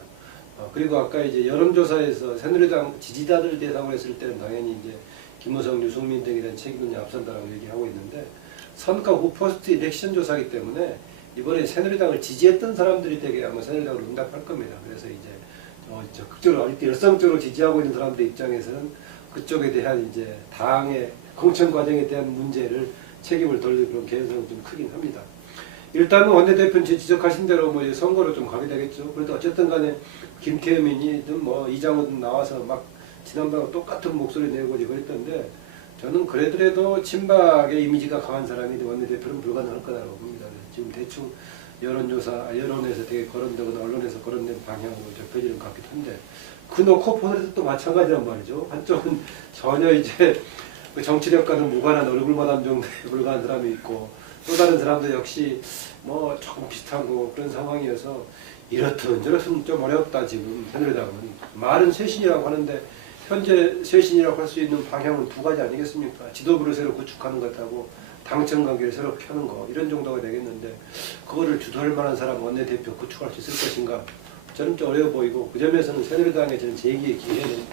그리고 아까 이제 여론조사에서 새누리당 지지자들 대상으로 했을 때는 당연히 이제 김무성, 유승민 등에 대한 책임론이 앞선다라고 얘기하고 있는데 선거 후 포스트 일렉션 조사이기 때문에 이번에 새누리당을 지지했던 사람들이 되게 아마 새누리당으로 응답할 겁니다. 그래서 이제 극적으로 열성적으로 지지하고 있는 사람들 입장에서는 그쪽에 대한 이제 당의 공천 과정에 대한 문제를 책임을 돌릴 그런 개연성은 좀 크긴 합니다. 일단은 원내대표는 지적하신 대로 뭐 선거로 좀 가게 되겠죠. 그래도 어쨌든 간에 김태흠이든 뭐 이장훈 나와서 막 지난번과 똑같은 목소리 내고 그랬던데 저는 그래도 친박의 이미지가 강한 사람이 원내대표는 불가능할 거라고 봅니다. 지금 대충 여론에서 되게 거론되거나 언론에서 거론된 방향으로 접혀지는 것 같기도 한데 그 놓고 보더라도 또 마찬가지란 말이죠. 한쪽은 전혀 이제 정치력과는 무관한 얼굴 마담 정도에 불과한 사람이 있고 또 다른 사람도 역시 뭐 조금 비슷하고 그런 상황이어서 이렇든 저렇든 좀 어렵다 지금 새누리당은. 말은 쇄신이라고 하는데 현재 쇄신이라고 할 수 있는 방향은 두 가지 아니겠습니까? 지도부를 새로 구축하는 것하고 당청 관계를 새로 펴는 거 이런 정도가 되겠는데 그거를 주도할 만한 사람 원내대표 구축할 수 있을 것인가 저는 좀 어려워 보이고 그 점에서는 새누리당의 저는 제2의 기회는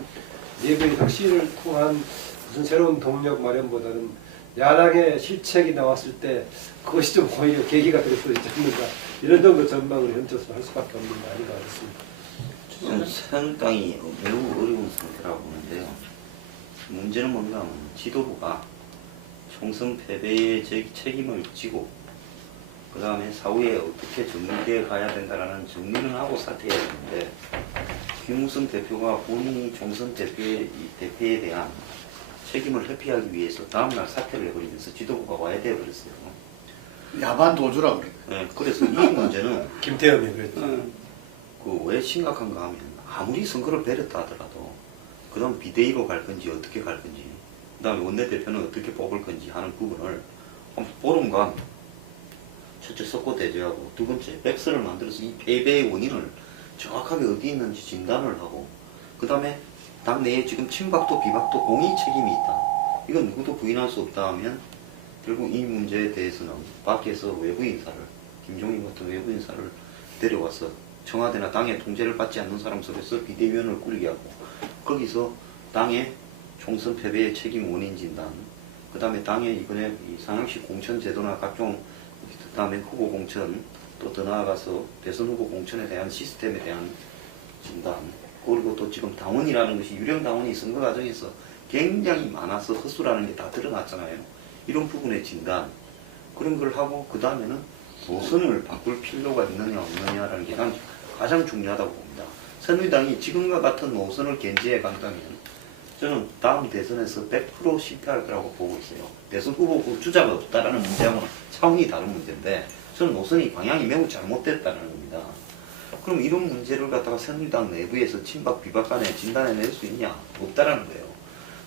내부의 혁신을 통한 무슨 새로운 동력 마련보다는 야당의 실책이 나왔을 때 그것이 좀 오히려 계기가 될 수 있지 않는가 이런 정도 전망을 현재로서 할 수밖에 없는 게 아닌가 같습니다. 저는 새누리당이 매우 어려운 상태라고 보는데요. 문제는 뭔가 하면 지도부가 총선 패배의 책임을 지고 그 다음에 사후에 어떻게 정리되어 가야 된다는 정리를 하고 사퇴해야 되는데 김무성 대표가 본인이 총선 대표에 대한 책임을 회피하기 위해서 다음날 사퇴를 해버리면서 지도부가 와야 되어버렸어요. 야반 도주라 그래. 네, 그래서 이 문제는 김태흠이 그랬죠. 왜 심각한가 하면 아무리 선거를 배렸다 하더라도 그 다음 비대위로 갈 건지 어떻게 갈 건지 그 다음에 원내대표는 어떻게 뽑을 건지 하는 부분을 보름간 첫째 석고 대조하고 두 번째 백서를 만들어서 이 패배의 원인을 정확하게 어디 있는지 진단을 하고 그 다음에 당내에 지금 친박도 비박도 공의 책임이 있다. 이건 누구도 부인할 수 없다 하면 결국 이 문제에 대해서는 밖에서 외부 인사를 김종인 같은 외부 인사를 데려와서 청와대나 당의 통제를 받지 않는 사람 속에서 비대위원을 꾸리게 하고 거기서 당의 총선 패배의 책임 원인 진단 그 다음에 당의 이번에 이 상향식 공천 제도나 각종 그 다음에 후보 공천 또 더 나아가서 대선 후보 공천에 대한 시스템에 대한 진단 그리고 또 지금 당원이라는 것이 유령 당원이 선거 과정에서 굉장히 많아서 허수라는 게 다 드러났잖아요. 이런 부분의 진단 그런 걸 하고 그 다음에는 노선을 바꿀 필요가 있느냐 없느냐라는 게 가장 중요하다고 봅니다. 새누리당이 지금과 같은 노선을 견지해 간다면 저는 다음 대선에서 100% 실패할 거라고 보고 있어요. 대선 후보 주자가 없다라는 문제하고는 차원이 다른 문제인데 저는 노선이 방향이 매우 잘못됐다는 겁니다. 그럼 이런 문제를 갖다가 새누리당 내부에서 친박 비박 간에 진단해낼 수 있냐? 없다라는 거예요.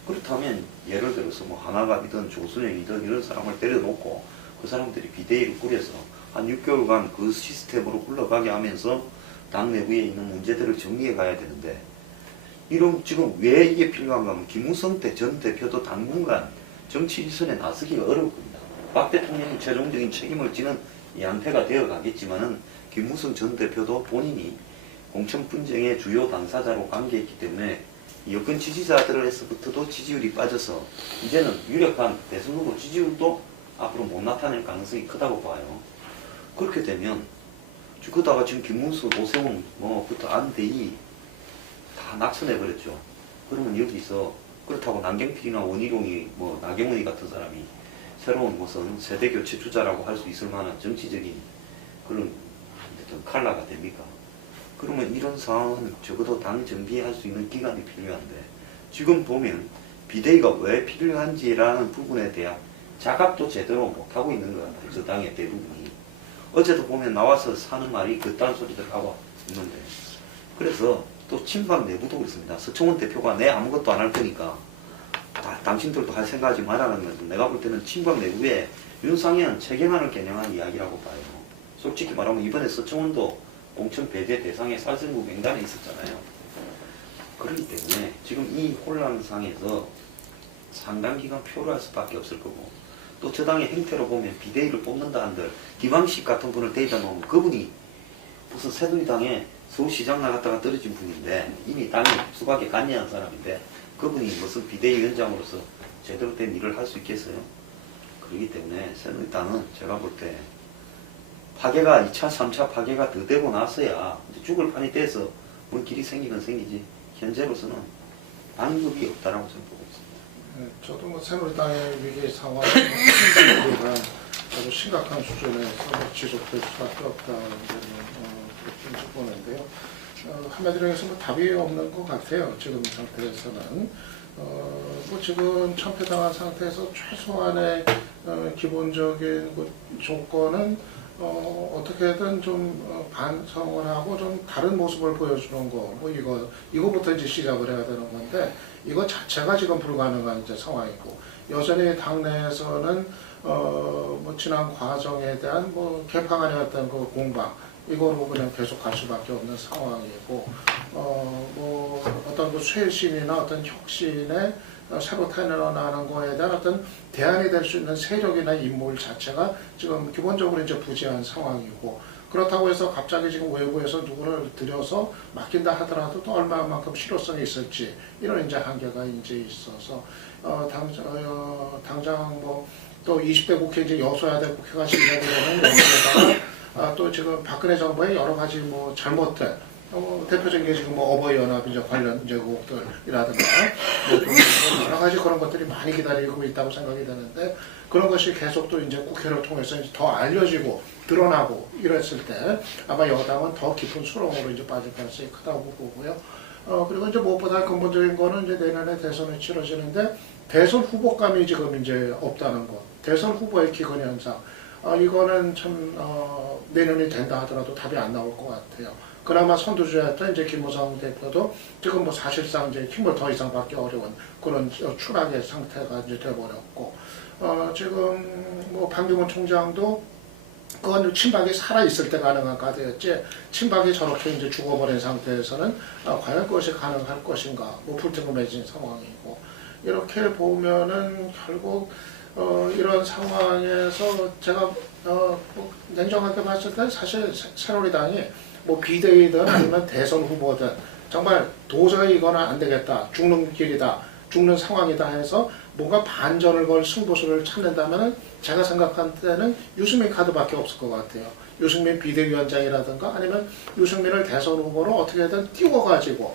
그렇다면 예를 들어서 뭐 하나갑이든 조순영이든 이런 사람을 때려놓고 그 사람들이 비대위를 꾸려서 한 6개월간 그 시스템으로 흘러가게 하면서 당 내부에 있는 문제들을 정리해 가야 되는데 이런 지금 왜 이게 필요한가 하면 김무성 전 대표도 당분간 정치 지선에 나서기가 어려울 겁니다. 박 대통령이 최종적인 책임을 지는 양태가 되어 가겠지만은 김무성 전 대표도 본인이 공천 분쟁의 주요 당사자로 관계했기 때문에 여권 지지자들에서부터도 지지율이 빠져서 이제는 유력한 대선 후보 지지율도 앞으로 못 나타낼 가능성이 크다고 봐요. 그렇게 되면 그러다가 지금 김문수, 오세훈 뭐부터 안대희 다 낙선해버렸죠. 그러면 여기서 그렇다고 남경필이나 원희룡이 뭐 나경원이 같은 사람이 새로운 무슨 세대교체 주자라고 할 수 있을 만한 정치적인 그런 어떤 칼라가 됩니까? 그러면 이런 상황은 적어도 당 정비할 수 있는 기간이 필요한데 지금 보면 비대위가 왜 필요한지라는 부분에 대한 자각도 제대로 못하고 있는 것 같아요. 저 당의 대부분이. 어제도 보면 나와서 사는 말이 그딴 소리들 하고 있는데 그래서 또 친박 내부도 그렇습니다. 서청원 대표가 내 아무것도 안 할 테니까 당신들도 할 생각하지 말아라면서 내가 볼 때는 친박 내부에 윤상현 체계만을 겨냥한 이야기라고 봐요. 솔직히 말하면 이번에 서청원도 공천 배제 대상의 살생부 명단에 있었잖아요. 그렇기 때문에 지금 이 혼란상에서 상당 기간 표류할 수밖에 없을 거고 또 저 당의 행태로 보면 비대위를 뽑는다 한들 김황식 같은 분을 데려다 놓으면 그분이 무슨 새누리당에 서울시장 나갔다가 떨어진 분인데 이미 당이 수박에 관여한 사람인데 그분이 무슨 비대위원장으로서 제대로 된 일을 할 수 있겠어요? 그렇기 때문에 새누리당은 제가 볼 때 파괴가 2차, 3차 파괴가 더 되고 나서야 이제 죽을 판이 돼서 뭔 길이 생기건 생기지 현재로서는 방법이 없다라고 저는 보고 있습니다. 네, 저도 뭐 새누리당의 위기 상황은 위기가 아주 심각한 수준에서 지속될 수밖에 없다는 그렇게 보는데요. 한마디로 해서 뭐 답이 없는 것 같아요. 지금 상태에서는. 뭐 지금 참패당한 상태에서 최소한의 기본적인 그 조건은 어떻게든 좀 반성을 하고 좀 다른 모습을 보여주는 거, 뭐 이거부터 이제 시작을 해야 되는 건데, 이거 자체가 지금 불가능한 이제 상황이고, 여전히 당내에서는, 뭐 지난 과정에 대한 뭐 개파간의 어떤 그 공방, 이거로 그냥 계속 갈 수밖에 없는 상황이고, 뭐 어떤 그 쇄신이나 어떤 혁신에 새로 태어나는 거에 대한 어떤 대안이 될 수 있는 세력이나 인물 자체가 지금 기본적으로 이제 부재한 상황이고, 그렇다고 해서 갑자기 지금 외부에서 누구를 들여서 맡긴다 하더라도 또 얼마만큼 실효성이 있을지 이런 이제 한계가 이제 있어서 당장 뭐 또 20대 국회 이제 여소야대 국회가 시작이 되는 여기에다가 또 지금 박근혜 정부의 여러 가지 뭐 잘못된 대표적인 게 지금 뭐 어버이연합 이제 관련 이제 의혹들이라든가 뭐 여러 가지 그런 것들이 많이 기다리고 있다고 생각이 되는데, 그런 것이 계속 또 이제 국회를 통해서 이제 더 알려지고 드러나고 이랬을 때 아마 여당은 더 깊은 수렁으로 이제 빠질 가능성이 크다고 보고요. 그리고 이제 무엇보다 근본적인 거는 이제 내년에 대선이 치러지는데 대선 후보감이 지금 이제 없다는 것, 대선 후보의 기근 현상. 이거는 참 내년이 된다 하더라도 답이 안 나올 것 같아요. 그나마 선두주였던 이제 김무성 대표도 지금 뭐 사실상 이제 힘을 더 이상 받기 어려운 그런 추락의 상태가 이제 돼버렸고, 지금 뭐 반기문 총장도 그건 친박이 살아있을 때 가능한 카드였지, 친박이 저렇게 이제 죽어버린 상태에서는 과연 그것이 가능할 것인가, 뭐 불투명해진 상황이고, 이렇게 보면은 결국 이런 상황에서 제가 뭐 냉정하게 봤을 때 사실 새누리당이 뭐 비대위든 아니면 대선 후보든 정말 도저히 이거는 안 되겠다, 죽는 길이다, 죽는 상황이다 해서 뭔가 반전을 걸 승부수를 찾는다면 제가 생각한 때는 유승민 카드밖에 없을 것 같아요. 유승민 비대위원장이라든가 아니면 유승민을 대선 후보로 어떻게든 띄워가지고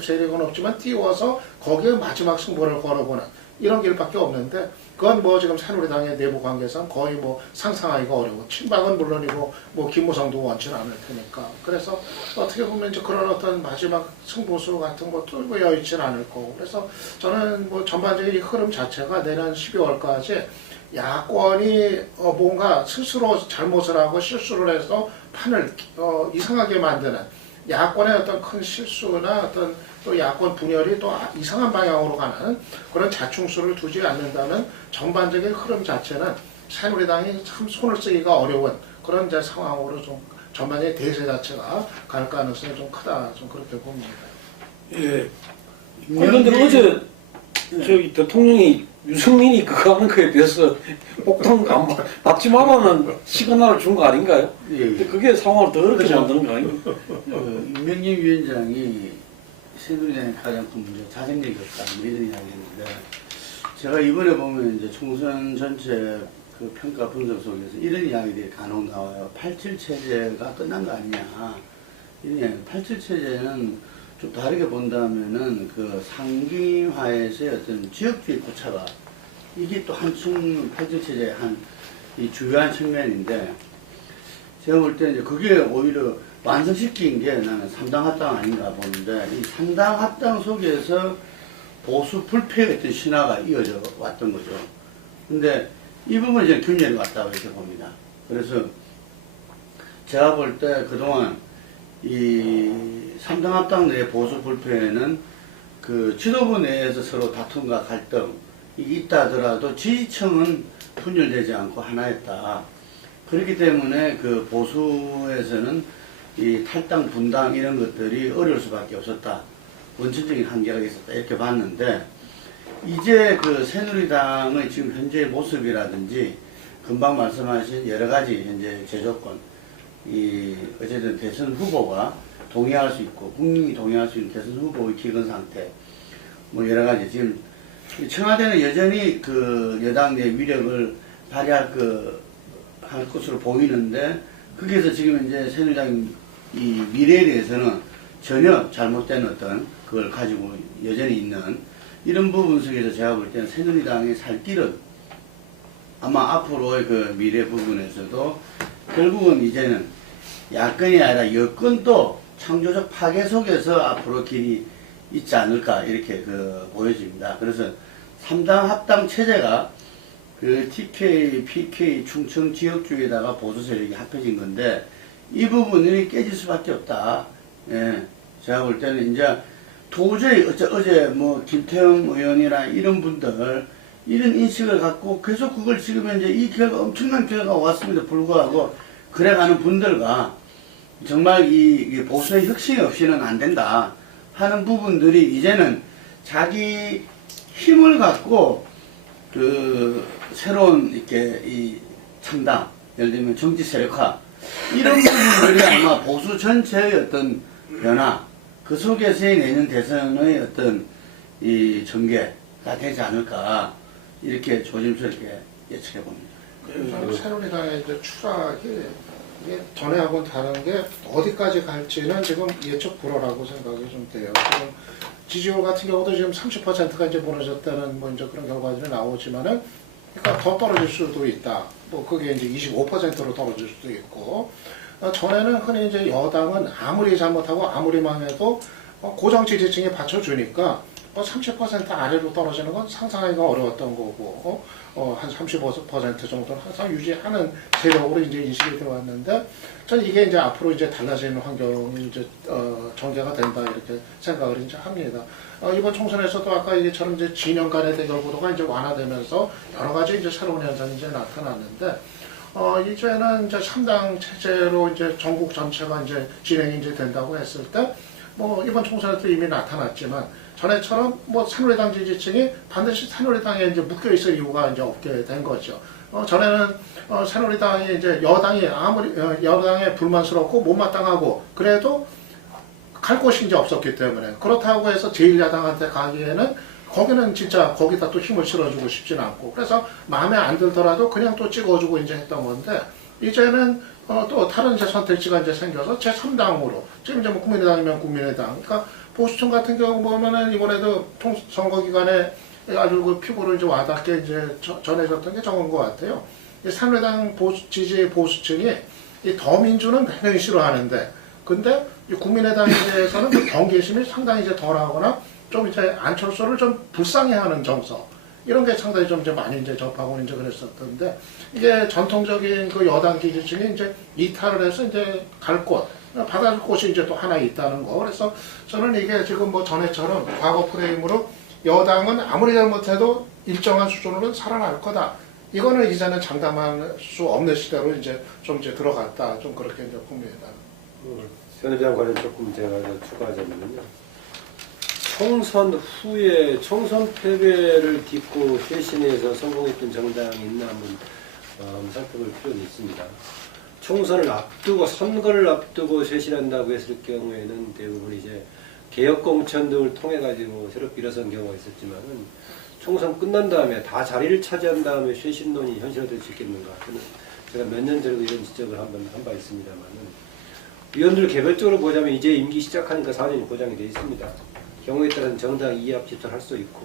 세력은 없지만 띄워서 거기에 마지막 승부를 걸어보는 이런 길밖에 없는데, 그건 뭐 지금 새누리당의 내부 관계상 거의 뭐 상상하기가 어려워. 친박은 물론이고 뭐 김무성도 원치는 않을 테니까. 그래서 어떻게 보면 이제 그런 어떤 마지막 승부수 같은 것도 뭐 여의치는 않을 거고. 그래서 저는 뭐 전반적인 이 흐름 자체가 내년 12월까지 야권이 뭔가 스스로 잘못을 하고 실수를 해서 판을 이상하게 만드는, 야권의 어떤 큰 실수나 어떤 또 야권 분열이 또 이상한 방향으로 가는 그런 자충수를 두지 않는다면 전반적인 흐름 자체는 새누리당이 참 손을 쓰기가 어려운 그런 이제 상황으로 좀 전반적인 대세 자체가 갈 가능성이 좀 크다, 좀 그렇게 봅니다. 예. 그런데 어제 저기 대통령이 유승민이 그거 하는 거에 대해서 옥당 안 받지 말라는 시그널을 준 거 아닌가요? 예, 근데 예. 그게 상황을 더 어렵게 그렇죠. 만드는 거 아닌가요? 윤명진 위원장이 새누리당의 가장 큰 문제 자생력이었다 이런 이야기했는데 제가 이번에 보면 이제 총선 전체 그 평가 분석 속에서 이런 이야기들이 간혹 나와요. 87 체제가 끝난 거 아니냐. 이런 이야기. 87 체제는 좀 다르게 본다면은 그 상기화에서의 어떤 지역주의 고차가 이게 또 한층 87 체제의 이 주요한 측면인데 제가 볼 때 이제 그게 오히려 완성시킨 게 나는 3당 합당 아닌가 보는데 이 3당 합당 속에서 보수 불패의 어떤 신화가 이어져 왔던 거죠. 근데 이 부분이 이제 균열이 왔다고 이렇게 봅니다. 그래서 제가 볼 때 그동안 이 3당 합당 내 보수 불패는 그 지도부 내에서 서로 다툼과 갈등 이게 있다 하더라도 지지층은 분열되지 않고 하나였다. 그렇기 때문에 그 보수에서는 이 탈당, 분당 이런 것들이 어려울 수밖에 없었다. 원천적인 한계가 있었다. 이렇게 봤는데 이제 그 새누리당의 지금 현재의 모습이라든지 금방 말씀하신 여러 가지 현재 제조건 어쨌든 대선 후보가 동의할 수 있고 국민이 동의할 수 있는 대선 후보의 기근 상태 뭐 여러 가지 지금 청와대는 여전히 그 여당 내 위력을 발휘할 할 것으로 보이는데 거기에서 지금 이제 새누리당 이 미래에 대해서는 전혀 잘못된 어떤 그걸 가지고 여전히 있는 이런 부분 속에서 제가 볼 때는 새누리당의 살 길은 아마 앞으로의 그 미래 부분에서도 결국은 이제는 야권이 아니라 여권도 창조적 파괴 속에서 앞으로 길이 있지 않을까 이렇게 보여집니다. 그래서 3당 합당 체제가 그 TK, PK, 충청 지역주에다가 보수 세력이 합해진 건데 이 부분이 깨질 수밖에 없다. 예, 제가 볼 때는 이제 도저히 어제 뭐 김태형 의원이나 이런 분들 이런 인식을 갖고 계속 그걸 지금 이제 이 결과 엄청난 결과가 왔음에도 불구하고 그래가는 분들과 정말 이 보수의 혁신이 없이는 안 된다 하는 부분들이 이제는 자기 힘을 갖고 그 새로운 이렇게 이 창당 예를 들면 정치 세력화 이런 부분들이 아마 보수 전체의 어떤 변화 그 속에서의 내년 대선의 어떤 이 전개가 되지 않을까 이렇게 조심스럽게 예측해 봅니다. 저는 새누리당의 이제 추락이 이게 전에하고는 다른 게 어디까지 갈지는 지금 예측 불허라고 생각이 좀 돼요. 지금 지지율 같은 경우도 지금 30%가 이제 무너졌다는 뭐 이제 그런 결과들이 나오지만은 그러니까 더 떨어질 수도 있다. 뭐 그게 이제 25%로 떨어질 수도 있고 전에는 흔히 이제 여당은 아무리 잘못하고 아무리 망해도 고정 지지층이 받쳐주니까 30% 아래로 떨어지는 건 상상하기가 어려웠던 거고 한 35% 정도는 항상 유지하는 세력으로 이제 인식이 되어 왔는데 저는 이게 이제 앞으로 이제 달라지는 환경이 이제 전개가 된다 이렇게 생각을 이제 합니다. 이번 총선에서도 아까 얘기처럼 이제 진영 간의 대결 구도가 이제 완화되면서 여러 가지 이제 새로운 현상이 이제 나타났는데 이제는 이제 3당 체제로 이제 전국 전체가 이제 진행이 이제 된다고 했을 때 뭐 이번 총선에도 이미 나타났지만 전에처럼 뭐 새누리당 지지층이 반드시 새누리당에 이제 묶여 있을 이유가 이제 없게 된 거죠. 전에는 새누리당이 이제 여당이 아무리 여당에 불만스럽고 못마땅하고 그래도 갈 곳이 이제 없었기 때문에 그렇다고 해서 제1야당한테 가기에는 거기는 진짜 거기다 또 힘을 실어주고 싶진 않고 그래서 마음에 안 들더라도 그냥 또 찍어주고 이제 했던 건데 이제는 또 다른 이제 선택지가 이제 생겨서 제3당으로 지금 이제 뭐 국민의당이면 국민의당 그러니까 보수층 같은 경우 보면은 이번에도 선거 기간에 아주 그 피부를 이제 와닿게 이제 전해졌던 게 저건 것 같아요. 새누리당 지지 보수층이 이 더민주는 굉장히 싫어하는데 근데 이 국민의당에 대해서는 그 경계심이 상당히 이제 덜하거나 좀 이제 안철수를 좀 불쌍해하는 정서 이런 게 상당히 좀 이제 많이 이제 접하고 이제 그랬었던데 이게 전통적인 그 여당 지지층이 이제 이탈을 해서 이제 갈 곳, 받아줄 곳이 이제 또 하나 있다는 거. 그래서 저는 이게 지금 뭐 전에처럼 과거 프레임으로 여당은 아무리 잘못해도 일정한 수준으로는 살아날 거다. 이거는 이제는 장담할 수 없는 시대로 이제 좀 이제 들어갔다. 좀 그렇게 이제 봅니다. 새누리당 관련 조금 제가 추가하자면요. 총선 후에 총선 패배를 딛고 쇄신해서 성공했던 정당이 있나 한번 살펴볼 필요는 있습니다. 총선을 앞두고 선거를 앞두고 쇄신한다고 했을 경우에는 대부분 이제 개혁공천 등을 통해 가지고 새롭게 일어선 경우가 있었지만은 총선 끝난 다음에 다 자리를 차지한 다음에 쇄신론이 현실화될 수 있겠는가? 저는 제가 몇 년 전에도 이런 지적을 한 바 있습니다만은 위원들 개별적으로 보자면 이제 임기 시작하니까 4년이 보장이 되어 있습니다. 경우에 따라서는 정당 이합 집산할 수 있고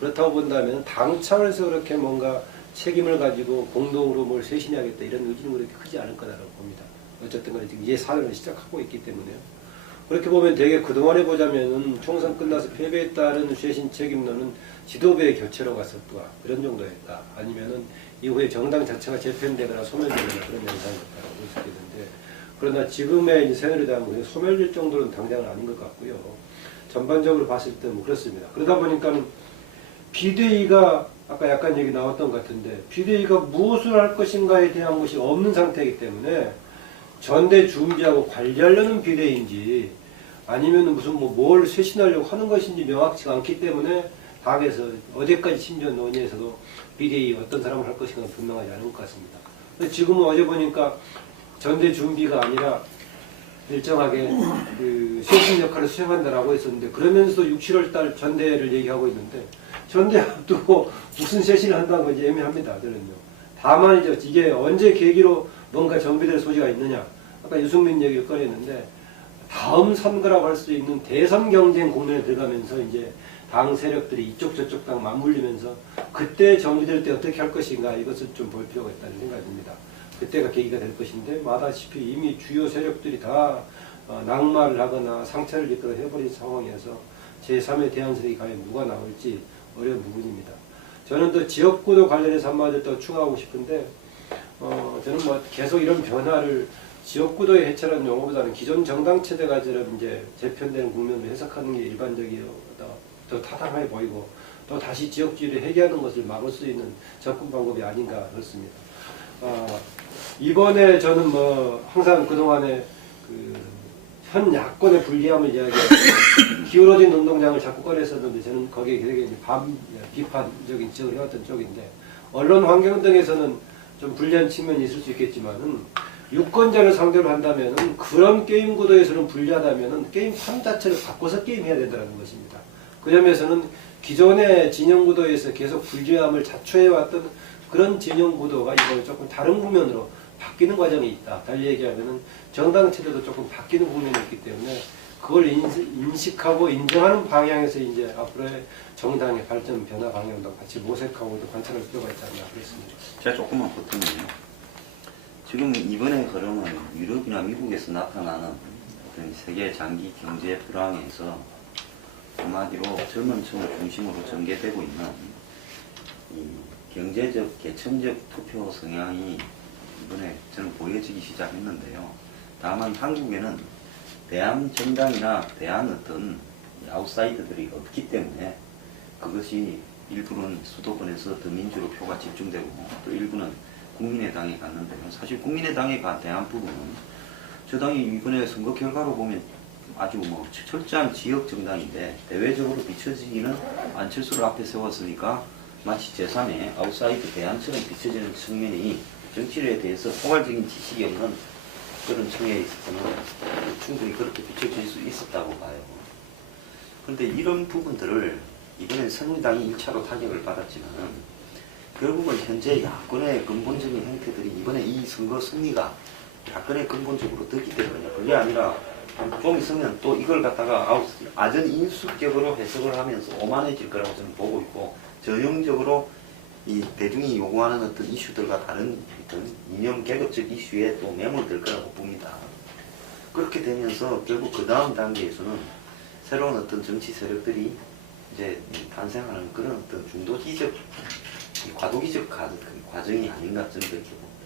그렇다고 본다면 당 차원에서 그렇게 뭔가 책임을 가지고 공동으로 뭘 쇄신해야겠다 이런 의지는 그렇게 크지 않을 거라고 봅니다. 어쨌든 간에 지금 이제 4년을 시작하고 있기 때문에요. 그렇게 보면 되게 그동안에 보자면은 총선 끝나서 패배에 따른 쇄신 책임론은 지도부의 교체로 갔었다 그런 정도였다. 아니면은 이후에 정당 자체가 재편되거나 소멸되거나 그런 현상이었다고 볼 수 있겠는데 그러나 지금의 새누리당은 소멸될 정도는 당장은 아닌 것 같고요. 전반적으로 봤을 때 뭐 그렇습니다. 그러다 보니까 비대위가 아까 약간 얘기 나왔던 것 같은데 비대위가 무엇을 할 것인가에 대한 것이 없는 상태이기 때문에 전대 준비하고 관리하려는 비대위인지 아니면 무슨 뭘 쇄신하려고 하는 것인지 명확치가 않기 때문에 당에서 어제까지 심지어 논의에서도 비대위 어떤 사람을 할 것인가 분명하지 않은 것 같습니다. 근데 지금은 어제 보니까 전대 준비가 아니라 일정하게 그 쇄신 역할을 수행한다라고 했었는데 그러면서도 6, 7월 달 전대를 얘기하고 있는데 전대 앞두고 무슨 쇄신을 한다는 건지 애매합니다. 저는요. 다만 이게 언제 계기로 뭔가 정비될 소지가 있느냐. 아까 유승민 얘기를 꺼냈는데 다음 선거라고 할 수 있는 대선 경쟁 국면에 들어가면서 이제 당 세력들이 이쪽 저쪽 당 맞물리면서 그때 정비될 때 어떻게 할 것인가 이것을 좀 볼 필요가 있다는 생각입니다. 그때가 계기가 될 것인데 마다시피 이미 주요 세력들이 다 낙마를 하거나 상처를 입거나 해버린 상황에서 제3의 대안세력이 과연 누가 나올지 어려운 부분입니다. 저는 또 지역구도 관련해서 한마디 더 추가하고 싶은데 저는 뭐 계속 이런 변화를 지역구도의 해체라는 용어보다는 기존 정당 체제가 이제 재편되는 국면으로 해석하는 게 일반적이요 더 타당해 보이고 또 다시 지역주의를 해결하는 것을 막을 수 있는 접근 방법이 아닌가 그렇습니다. 이번에 저는 뭐 항상 그동안에 현 야권의 불리함을 이야기하고 기울어진 운동장을 자꾸 꺼냈었는데 저는 거기에 되게 비판적인 지적을 해왔던 쪽인데 언론 환경 등에서는 좀 불리한 측면이 있을 수 있겠지만은 유권자를 상대로 한다면은 그런 게임 구도에서는 불리하다면은 게임 판 자체를 바꿔서 게임해야 된다는 것입니다. 그 점에서는 기존의 진영 구도에서 계속 불리함을 자초해왔던 그런 진영 구도가 이번에 조금 다른 국면으로 바뀌는 과정이 있다. 달리 얘기하면은 정당 체제도 조금 바뀌는 국면이 있기 때문에 그걸 인식하고 인정하는 방향에서 이제 앞으로의 정당의 발전 변화 방향도 같이 모색하고 또 관찰할 필요가 있지 않나 그렇습니다. 제가 조금만 보태면요. 지금 이번에 흐름은 유럽이나 미국에서 나타나는 어떤 세계 장기 경제 불황에서 한마디로 젊은 층을 중심으로 전개되고 있는 이 경제적, 계층적 투표 성향이 이번에 저는 보여지기 시작했는데요. 다만 한국에는 대한 정당이나 대한 어떤 아웃사이더들이 없기 때문에 그것이 일부는 수도권에서 더민주로 표가 집중되고 또 일부는 국민의당에 갔는데요. 사실 국민의당에 대한 부분은 저 당이 이번에 선거 결과로 보면 아주 뭐 철저한 지역 정당인데 대외적으로 비춰지기는 안철수를 앞에 세웠으니까 마치 제3의 아웃사이드 대안처럼 비춰지는 측면이 정치에 대해서 포괄적인 지식이 없는 그런 청에 있어서는 충분히 그렇게 비춰질 수 있었다고 봐요. 그런데 이런 부분들을 이번에 새누리당이 1차로 타격을 받았지만 결국은 현재 야권의 근본적인 형태들이 이번에 이 선거 승리가 야권의 근본적으로 더 기대거든요. 그게 아니라 좀 있으면 또 이걸 갖다가 아전 인수격으로 해석을 하면서 오만해질 거라고 저는 보고 있고 전형적으로 이 대중이 요구하는 어떤 이슈들과 다른 어떤 이념 계급적 이슈에 또 매몰될 거라고 봅니다. 그렇게 되면서 결국 그 다음 단계에서는 새로운 어떤 정치 세력들이 이제 탄생하는 그런 어떤 중도기적, 과도기적 과정이 아닌가 저는 그렇게 봅니다.